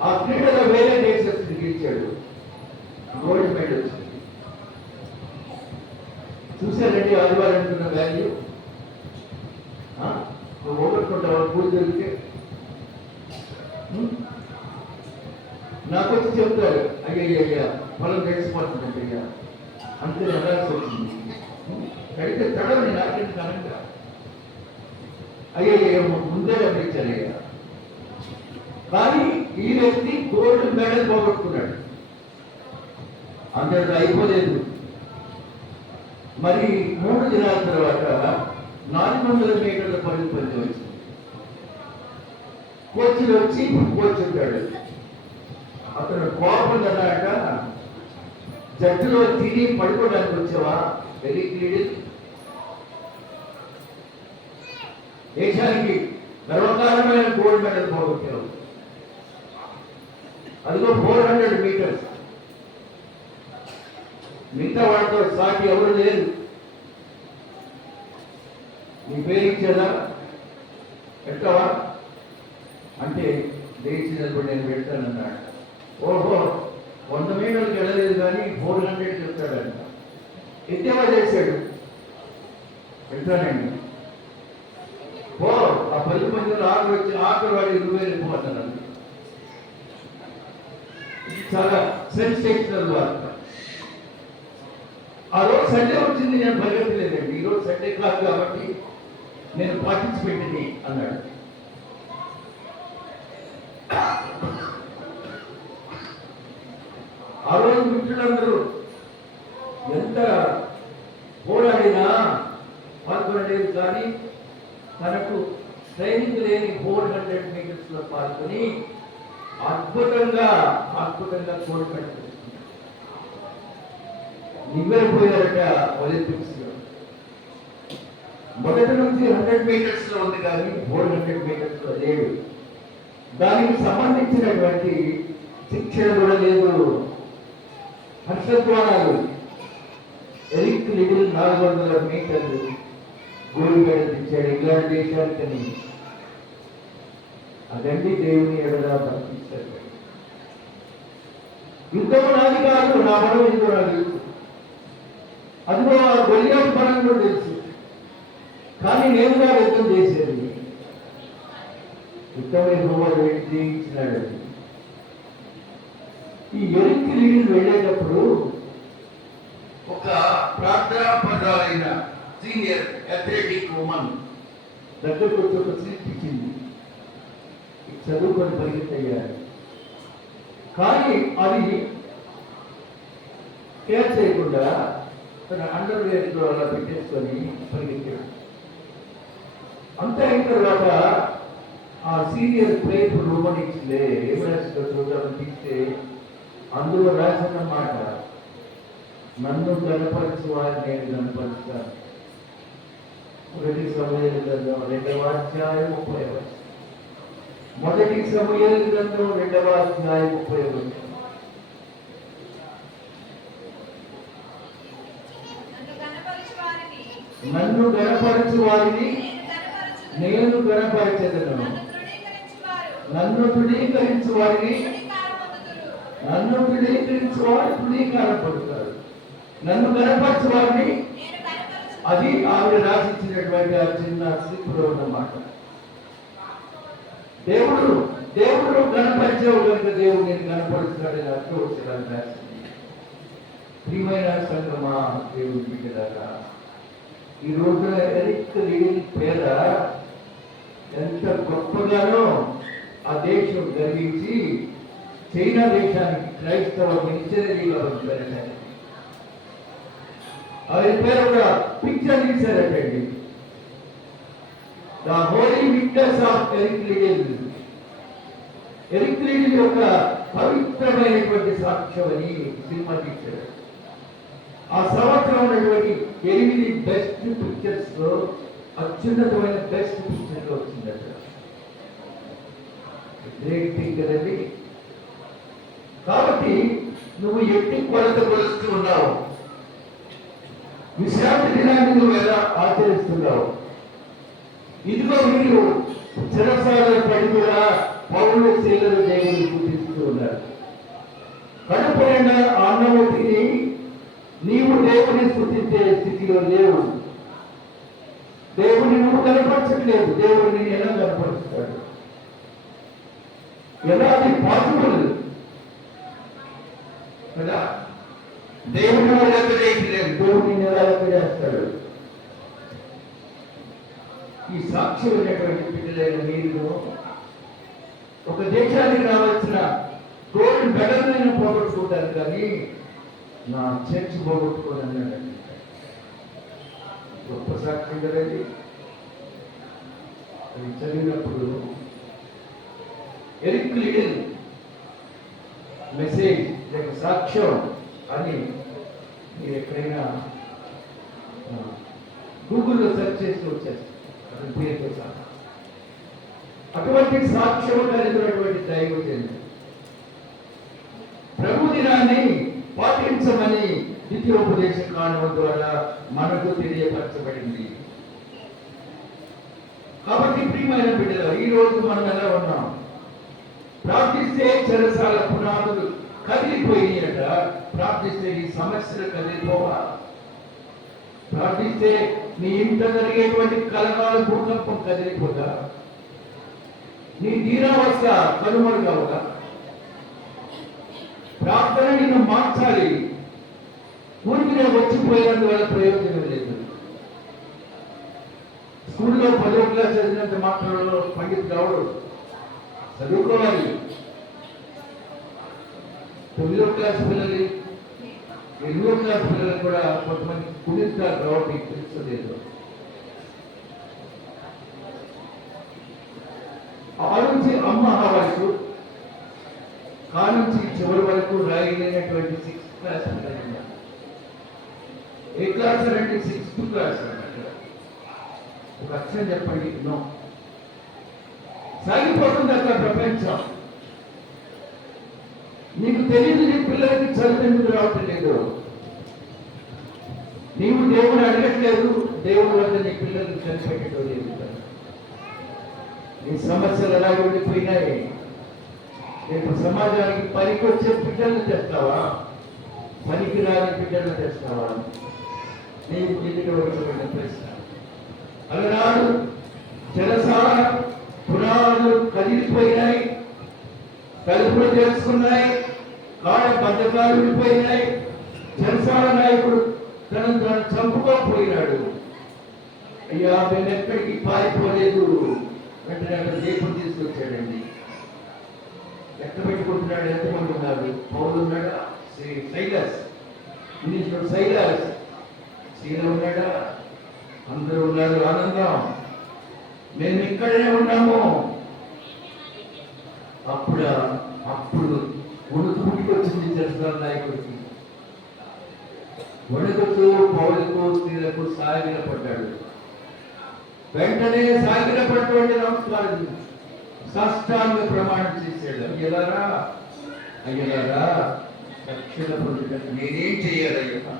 ఆ క్రీడలో వేరే దేశస్తుడు గెలిచాడు, గోల్డ్ మెడల్ వచ్చింది. చూసారండి ఆదివారం అంటున్న వాల్యూ. నువ్వు ఓవర్కుంటావు కూలి దొరికితే. నాకు వచ్చి చెప్తారు, అయ్యయ్యా పొలం తెలిసిపోతుందండి అయ్యా అంతే వెళ్ళాల్సి వచ్చింది. కడితే తడవని నాకేంటి కనుక అయ్యయ్య ముందే పంపించారయ్యా. కానీ ఈ వ్యక్తి గోల్డ్ మెడల్ పోగొట్టుకున్నాడు. అందరితో అయిపోలేదు. మరి 3 దినాల తర్వాత 400 మీటర్ల పరుగు పందెం వచ్చింది. కోచ్లు వచ్చి కోచ్ ఉంటాడు. అతను కోపం అన్నాక, జట్టులో తిని పడుకోవడానికి వచ్చావా వెరీ క్లీడర్? దేశానికి గర్వకారమైన గోల్డ్ మెడల్ పోగొట్టావు. అదిగో 400 మీటర్స్. మిగతా వాటితో సాటి ఎవరు లేరు. నీ పేరు ఇచ్చేదా పెట్టవా అంటే లేచి నిలబడి నేను పెడతానన్నాడు. ఓహో 100 మీటర్లకు వెళ్ళలేదు కానీ 400 చెప్తాడంట. ఎత్తేవా చేశాడు. పెడతానండి. ఓ ఆ 10 మందిలో ఆఖరి వాడి 20 వెళ్ళిపోతున్నాను. చాలా సెన్సేషనల్ వార్త. ఆ రోజు సండే వచ్చింది, నేను పరిగెత్తలేదండి. ఈరోజు సండే క్లాస్ కాబట్టి నేను పార్టిసిపేట్ అన్నాడు. ఆ రోజు మిత్రులందరూ ఎంత పోరాడినా పాల్గొనలేదు. కానీ తనకు ట్రైనింగ్ లేని 400 మీటర్స్ లో పాల్గొని అద్భుతంగా గోల్డ్ మెడల్ తెచ్చుకున్నాడు. నివ్వెరపోయారట ఒలింపిక్స్ లో. మొదటి నుంచి 100 మీటర్స్ లో ఉంది కానీ 400 మీటర్స్ లో లేడు. దానికి సంబంధించినటువంటి శిక్షణ కూడా లేదు. హర్షద్వారాలు. ఎరిక్ లిటిల్ 400 మీటర్లు గోల్డ్ మెడల్ ఇచ్చాడు ఇంగ్లాండ్ దేశానికని. అదండి దేవుని ఎడలా పంపించాడు. యుద్ధం నాది కాదు, నా బలం యుద్ధం నాది. అదిగో ఆ గొలియాతు బలం కూడా తెలుసు. కానీ నేనుగా యుద్ధం చేసేది. యుద్ధం యెహోవా జయించినాడు. ఈ ఎరిక్ లీడర్ వెళ్ళేటప్పుడు ఒక ప్రార్థనాపరులైన సీనియర్ అథ్లెటిక్ ఉమెన్ దగ్గరకు వచ్చి ఒక స్లిప్ ఇచ్చింది. చదువుకొని పరిగెత్తయ్యారు. కానీ అది కేర్ చేయకుండా తన అండర్ వేర్లో అలా పెట్టేసుకొని పరిగెత్తాడు. అంతే అయిన తర్వాత ఆ సీనియర్ ప్లేట్ రూమన్ ఇచ్చిందే ఏమరాసిందో చూద్దామని తీస్తే అందులో రాసిన మాట, నన్ను కనపరచు వారిని నేను కనపరుస్తాను. 1 సమూయేలు గ్రంథం 2వ అధ్యాయం 30. 1 సమూయేలు గ్రంథం 2వ అధ్యాయం 30. నన్ను గణపరచు వారిని నేను గణపరచెదను. నన్ను తృణీకరించు వారిని వారు తృణీకారం పడతారు. నన్ను గణపరచు వారిని, అది ఆవిడ రాసిచ్చినటువంటి ఆ చిన్న స్లిప్లో ఉన్నమాట. దేవుడు గణపరిచేవు కనుక దేవుడు నేను గణపరుస్తున్నాడని అర్థం వచ్చేదాన్ని రాసింది. ప్రియమైన సంగమా, దేవుడు బిడ్డలారా, ఈ రోజున ఎరిక్ లీడర్ పేద ఎంత గొప్పగానో ఆ దేశం గర్వించి చైనా దేశానికి క్రైస్తవ మిషనరీగా వచ్చారని ఆయన పేరు ఒక పిక్చర్ తీశారటండి. The holy witness of Eric Leader. Eric Leader యొక్క పవిత్రమైనటువంటి సాక్ష్యం అని సినిమా తీశారు. ఆ సంవత్సరం ఉన్నటువంటి 8 బెస్ట్ పిక్చర్స్ లో అత్యున్నతమైన బెస్ట్ పిక్చర్ లో వచ్చిందట. గ్రేట్ థింగ్ కదండి. కాబట్టి నువ్వు ఎట్టి కొలత కొలుస్తూ ఉన్నావు? విశ్రాంతి దినాన్ని నువ్వు ఎలా ఆచరిస్తున్నావు? ఇదిగో వీళ్ళు చిరసాల పడి కూడా పౌరుల శీలను దేవుని పూజిస్తూ ఉన్నారు. కడుపు నిండా అన్నము తిని నీవు దేవుని స్తుతించే స్థితిలో లేవు. దేవుని నువ్వు కనపరచట్లేదు, దేవుడిని ఎలా కనపరుస్తాడు? ఎలా అది పాసిబుల్ కదా? దేవుని లెక్క చేయట్లేదు, దేవుడిని ఎలా లెక్క చేస్తాడు? ఈ సాక్ష్యమైనటువంటి పిల్లలైన మీరు ఒక దేశానికి రావాల్సిన గోల్డ్ మెడల్ నేను పోగొట్టుకుంటాను, కానీ నా చర్చ్ పోగొట్టుకోనన్నాడు. గొప్ప సాక్ష్యం కదండి. అది చదివినప్పుడు ఎరిక్ లిటిల్ మెసేజ్ లేక సాక్ష్యం అని మీరు ఎక్కడైనా గూగుల్లో సెర్చ్ చేసి వచ్చేస్తారు. అతని పేరుతో సహా అటువంటి సాక్ష్యం కలిగినటువంటి దైవజనుడు ప్రభు దినాన్ని పాటించమని ద్వితీయోపదేశ కాండం ద్వారా మనకు తెలియపరచబడింది. కాబట్టి ప్రియమైన బిడ్డలు, ఈ రోజు మనం ఎలా ఉన్నాం? ప్రార్థిస్తే చెరసాల పునాదులు కదిలిపోయినాయట. ప్రార్థిస్తే ఈ సమస్యలు కదిలిపోవా? ప్రార్థిస్తే నీ ఇంట జరిగేటువంటి కలగాల భూకంపం కదిలిపోదా? నీ దీనావస్థ కనుమరుగవుగా? ప్రార్థన నిన్ను మార్చాలి. ఊరికి వచ్చిపోయినందువల్ల ప్రయోజనం లేదు. స్కూల్లో 10వ క్లాస్ చదివినంత మాత్రంలో పండిత్ కావడు, చదువుకోవాలి. 9వ క్లాస్ పిల్లలు 8వ క్లాస్ పిల్లలు కూడా కొంతమంది కుదిస్తారు కాబట్టి తెలుసలేదు. ఆ నుంచి అమ్మ వరకు, కా నుంచి చివరి వరకు రాయలేనటువంటి 6th క్లాస్ పిల్లలు. ఏ క్లాస్ అంటే 6th క్లాస్. ఒక అక్షరం చెప్పండి, నో. సాగిపోతుంది అక్కడ ప్రపంచం. నీకు తెలియదు నీ పిల్లలకి చదువు ఎందుకు రావటం లేదు. నీవు దేవుని అడగట్లేదు, దేవుని వద్ద నీ పిల్లలకు చనిపెట్టడం లేదు. నీ సమస్యలు ఎలా ఉండిపోయినాయి? రేపు సమాజానికి పనికొచ్చే బిడ్డలను తెస్తావా, పనికి రాని బిడ్డలను తెస్తావా? నీవు ఎన్నిక వచ్చబడిన ప్రశ్న. అలనాడు చెరసాల పునాదులు కదిలిపోయినాయి, తలుపులు తెలుసుకున్నాయి, కాళ్ళ బద్ధకాలు విడిపోయినాయి. చెరసాల నాయకుడు తనను తాను చంపుకోపోయినాడు. అయ్యా, మేము ఎక్కడికి పారిపోలేదు. వెంటనే అక్కడ దీపం తీసుకొచ్చాడండి. ఎక్కడ పెట్టుకుంటున్నాడు? ఎంతమంది ఉన్నారు? పౌరులు ఉన్నాడా? సైలస్, ఇంగ్లీష్లో సైలస్. సీల ఉన్నాడా? అందరూ ఉన్నారు. ఆనందం, మేము ఇక్కడనే ఉన్నాము. అప్పుడు ఉడుకు వచ్చింది చెరసాల నాయకుడికి. వణుకుతూ పౌరులకు స్త్రీలకు సాగిలపడ్డాడు. వెంటనే సాగిలపడ్డటువంటి నమస్కారం సాష్టాంగ ప్రమాణం చేశాడు. అయ్యలారా రక్షణ పొందడానికి నేనేం చేయాలయ్యా?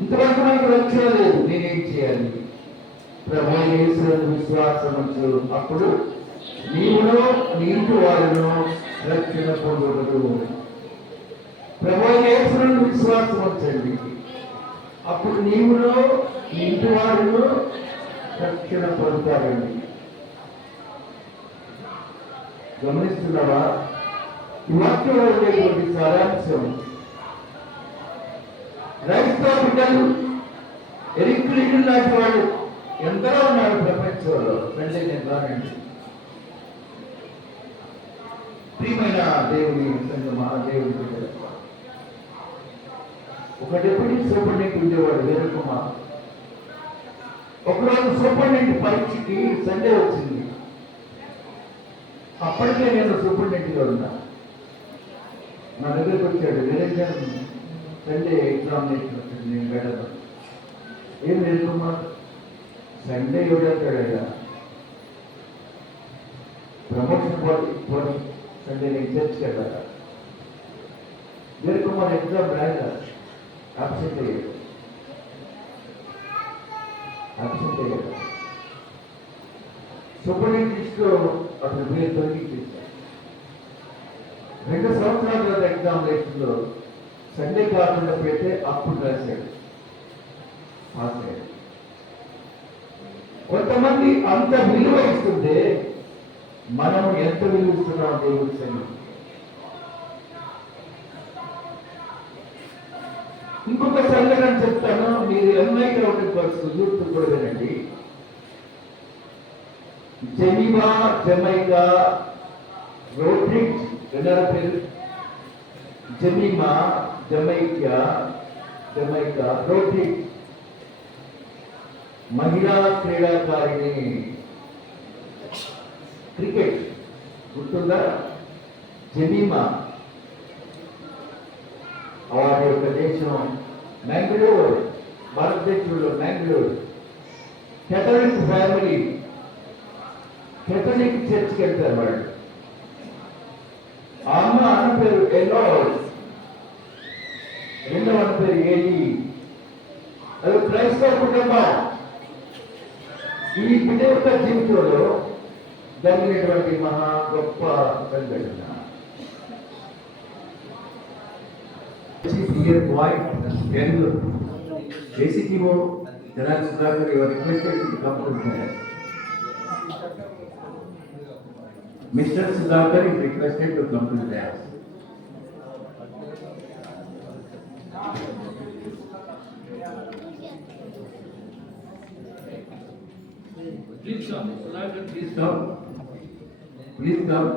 ఇంతవరకు నాకు రక్షణ లేదు, నేనేం చేయాలి? ప్రభు యేసునందు విశ్వాసం ఉంచు, అప్పుడు నీవును నీ ఇంటి వారును రక్షణ పొందుడు. ప్రభు యేసునందు విశ్వాసం ఉంచండి, అప్పుడు నీవును నీ ఇంటి వారును రక్షణ పొందుతారండి. గమనిస్తున్నావా? ఈ వాక్యంలో ఉండేటువంటి సారాంశం, క్రైస్తవ బిడ్డలు ఎరిక్ లిటిల్ లాంటి వాళ్ళు ఎందరో ఉన్నారు ప్రపంచంలో. రండి, నేను రానండి. ప్రియమైన దేవుని సంగమా, దేవుని బిడ్డలు, ఒక డిప్యూటీ సూపరింటెండెంట్ ఉండేవాడు వీరకుమార్. ఒకరోజు సూపరింటెండెంట్ పరీక్షకి సండే వచ్చింది. అప్పటికే నేను సూపరింటెండెంట్గా ఉన్నా. నా దగ్గరికి వచ్చాడు, నిరంజన్ సండే ఎగ్జామినేషన్ వచ్చింది, నేను వెళ్ళను. ఏం వీరకుమార్, సండే ఎవడతాడయ్యా? ప్రమోషన్ పోటీ సండే నేను చర్చ్కి వెళ్ళాలి. వీరకుమార్ ఎగ్జామ్ రాయగా అబ్సెంట్ అయ్యాడు. సూపరింటెండెంట్ లిస్టులో అతను పేరు తొలగించేశారు. 2 సంవత్సరాల తర్వాత ఎగ్జామినేషన్లో సండే కాకుండా పెడితే అప్పుడు రాశాడు, పాస్ అయ్యాడు. కొంతమంది అంత విలువ ఇస్తుంటే మనం ఎంత విలువ ఇస్తున్నాం దేవుడి సన్నిధికి. ఇంకొక సంఘటన చెప్తాను, మీరు ఎంఐకి ఒకటి యూత్ కూడా వినండి. జెనీవా జమైకా రోడ్రిక్ విన్నారా పేరు? జెనీవా జమైకా రోడ్రిక్ మహిళా క్రీడాకారిణి, క్రికెట్ గుర్తుందా? జెనీవా వారి యొక్క దేశం మ్యాంగ్లూర్, భారతదేశంలో మ్యాంగ్లూర్. కేథలిక్ ఫ్యామిలీ, కేథలిక్ చర్చ్కి వెళ్తారు వాళ్ళు. ఆ అన్న పేరు ఎలోడ్, రెండవ అన్న పేరు ఏలి. అది క్రైస్తవ కుటుంబం. ఈ బిడ్డ యొక్క జీవితంలో జరిగినటువంటి మహా గొప్ప సంఘటన. Dear boy, young ACTO General Sudhakar, you are requested to come to the class. Mr. Sudhakar is requested to come to the class. Please come, Sudhakar, please come. Please come.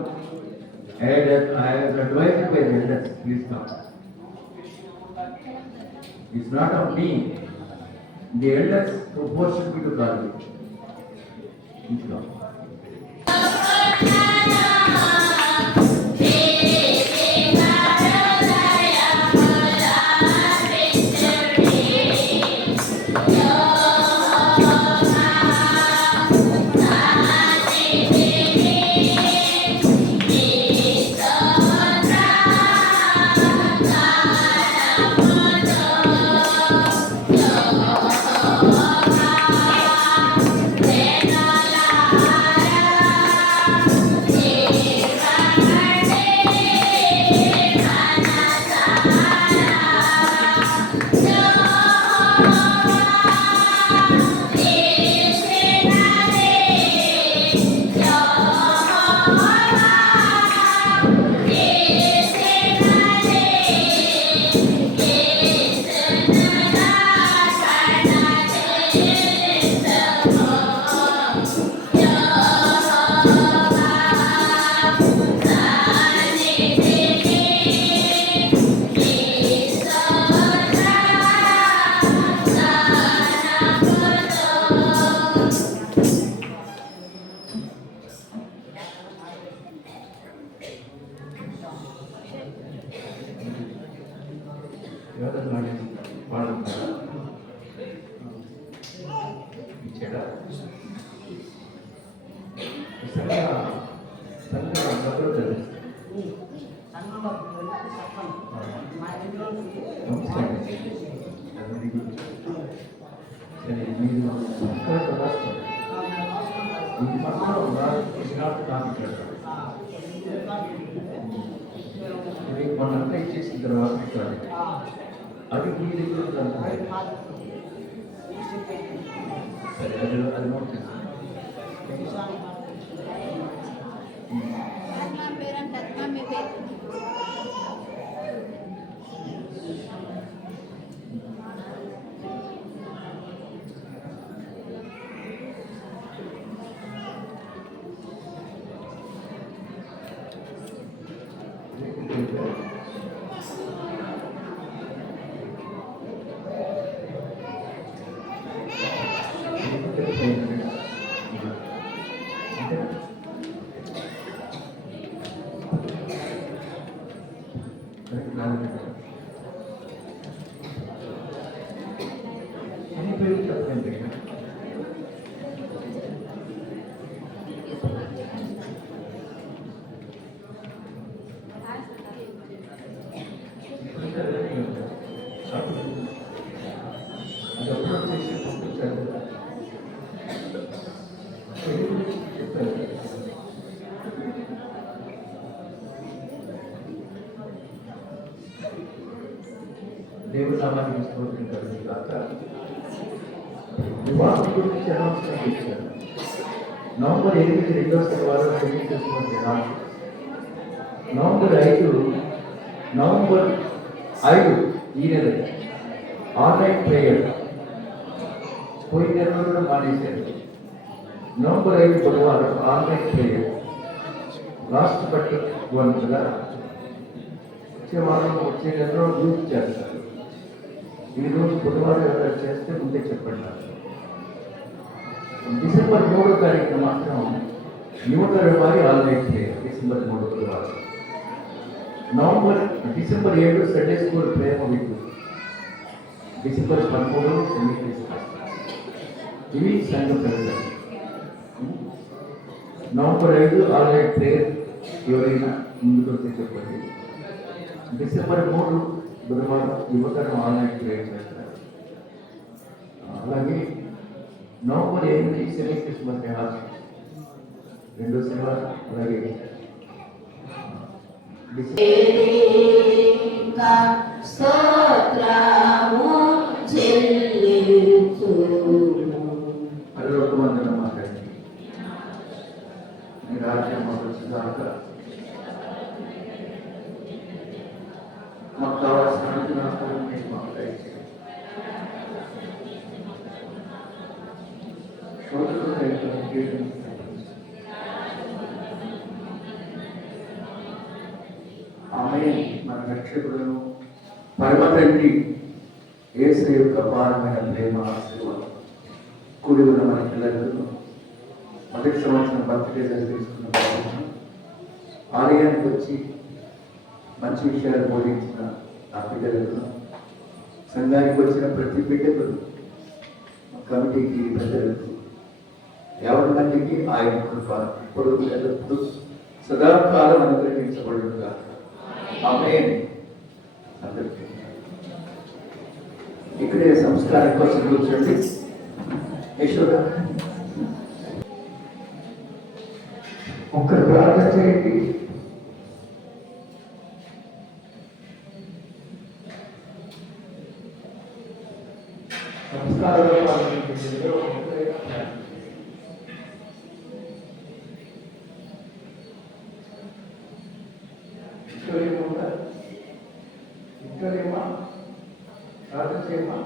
And I am advised by the elders, please come. It's not of me. The elders proportion me to call you. Please come. మనంతా ఇచ్చేసిన తర్వాత అవి మీ దగ్గర సరే అది note చేస్తాను. వాటి గురించి అనౌన్స్మెంట్ ఇచ్చారు. నవంబర్ 8 రెండో శనివారం సెమీ క్రిస్మస్ దినాలు. నవంబర్ 5 ఈ నెల ఆన్లైన్ ప్రేయర్ పోయిన నెలలో కూడా మానేశారు. నవంబర్ 5 బుధవారం ఆన్లైన్ ప్రేయర్ లాస్ట్ బట్టి వంతుగా వచ్చే వారం వచ్చే నెలలో యూజ్ చేస్తారు. ఈరోజు బుధవారం ఎవరైనా చేస్తే ముందే చెప్పండి నాకు. డిసెంబర్ 3వ తారీఖున మాత్రం యువతర వారి ఆన్లైన్ ప్రేయర్ డిసెంబర్ 3 బుధవారం. డిసెంబర్ 7 సండే స్కూల్ ప్రేమ వీక్. December 13 semi Christmas. ఇవి సంఘ ప్రజలు. నవంబర్ 5 ఆన్లైన్ ప్రేయర్ ఎవరైనా ముందుకు వస్తే చెప్పండి. డిసెంబర్ 3 బుధవారం యువతరం ఆన్లైన్ ప్రేయర్ చేస్తారు. అలాగే నవంబర్ 8 సెమీ క్రిస్మస్ రెండో శనివారం. అలాగే స్తోత్రము చెల్లించును. పరలోకమందున మా తండ్రి, నీ రాజ్యం మాకు వచ్చేదాక మాకు కావాల్సిన అనుగ్రహాలను మీరు మాకు దయచేయండి. ఆమె మన రక్షకులను పరమ తండ్రి యేసు యొక్క అపారమైన ప్రేమ ఆశీర్వాదం కూడి ఉన్న మన పిల్లలకు మొదటి సంవత్సరం బర్త్డే జరిపించుకున్న బాబు ఆలయానికి వచ్చి మంచి విషయాలు బోధించిన ఆ పిల్లలకు, సంఘానికి వచ్చిన ప్రతి బిడ్డకు, కమిటీకి, ప్రజలకు, ఎవరి మందికి ఆయన కృప ఇప్పుడు ఎల్లప్పుడూ సదాకాలం అనుగ్రహించబడుగా. ఆమేన్. అందరికీ ఇక్కడే సంస్కారం కోసం కూర్చోండి. యశోద ఒక్కరు ప్రార్థన చేయండి. సంస్కారంలో పాల్గొనే ఇంట్లోనేమా ప్రార్థన చేయమా.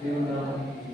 దేవుని నామమున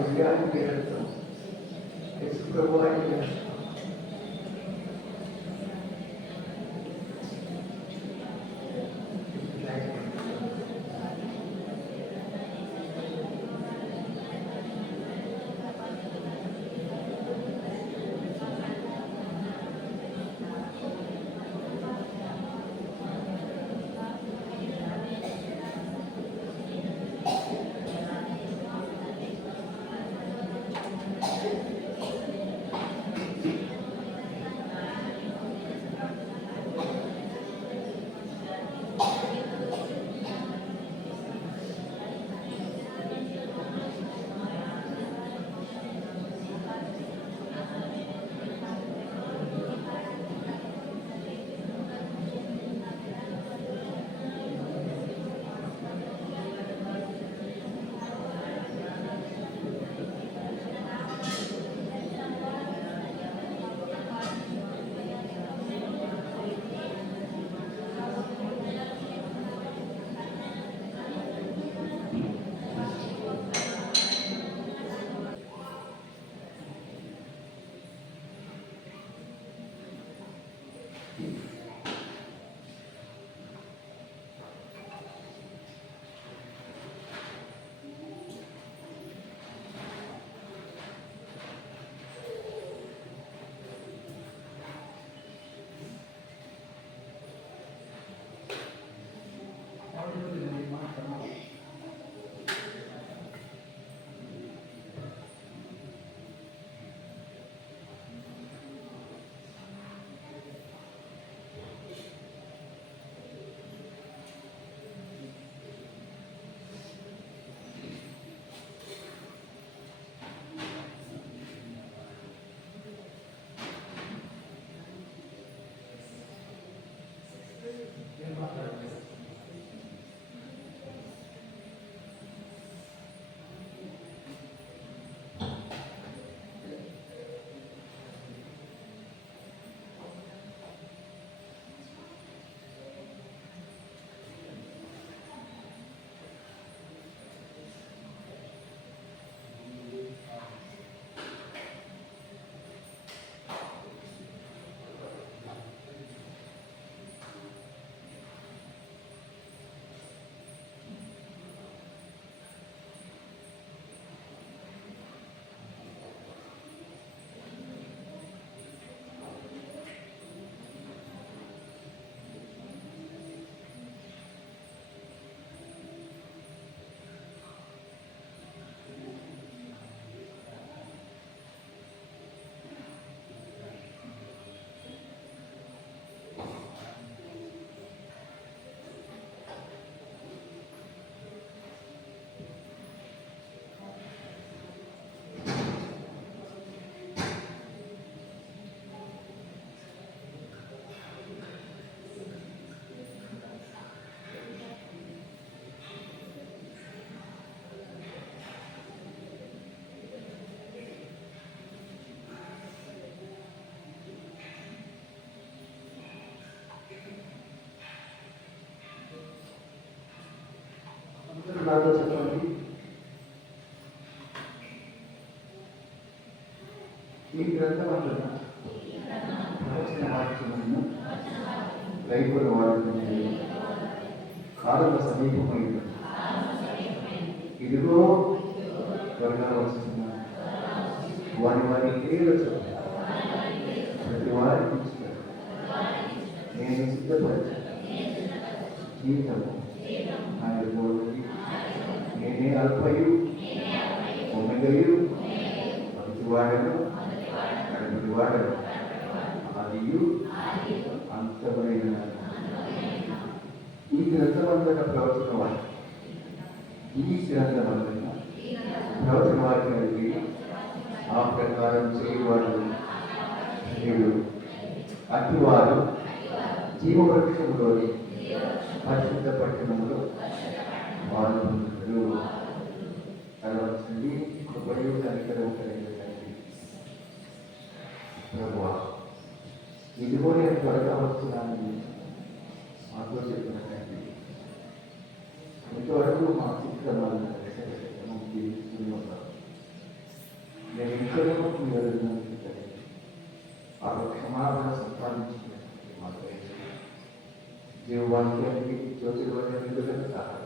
విజయానికి వెళ్తాం. యేసు ప్రభు ఆయన నాతో చెప్పండి. ఈ గ్రంథం అంటున్నా ప్రవచన వాక్యములను రైతుల వాడుకునే కాలమ సమీపమైంది. ఇదిగో త్వరగా వస్తున్నా వారి వారి క్రియలు ప్రతి వారికి ఇస్తారు. నేను సిద్ధపరిచాను జీవితము ఆయన బోధకి నేనే అల్పయు ఒమెగయు మొదటివాడను కడపటివాడను ఆదియు అంతమైన ఈ గ్రంథమంతట ప్రవచన వాక్యం. ఈ గ్రంథమంతట ప్రవచన వాక్యానికి ఆ ప్రకారం చేయవాడు మీరు అతివారు జీవవృక్షంలోని పరిశుద్ధ పట్టణంలో వాళ్ళు కలవచ్చండి. కృపయు కనికరం కలిగినటువంటి ప్రభువా, ఇదిగో నేను త్వరగా వస్తున్నానని మాతో చెప్పినటువంటి ఇంతవరకు మా చిత్రాలను జీవిస్తూనే ఉన్నాం. జీవవాక్యానికి జ్యోతిర్వాక్యానికి సహాయం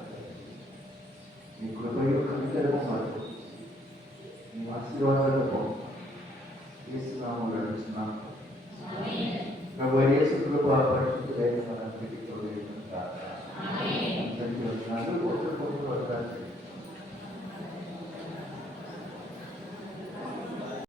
మీ కృపయు కనికరము మాకు మీ ఆశీర్వాదాలతో చేస్తున్నాము నడుస్తున్నాము ప్రభు యేసు కృప పరిశుద్ధులైన మన ప్రీతితో వచ్చినాలు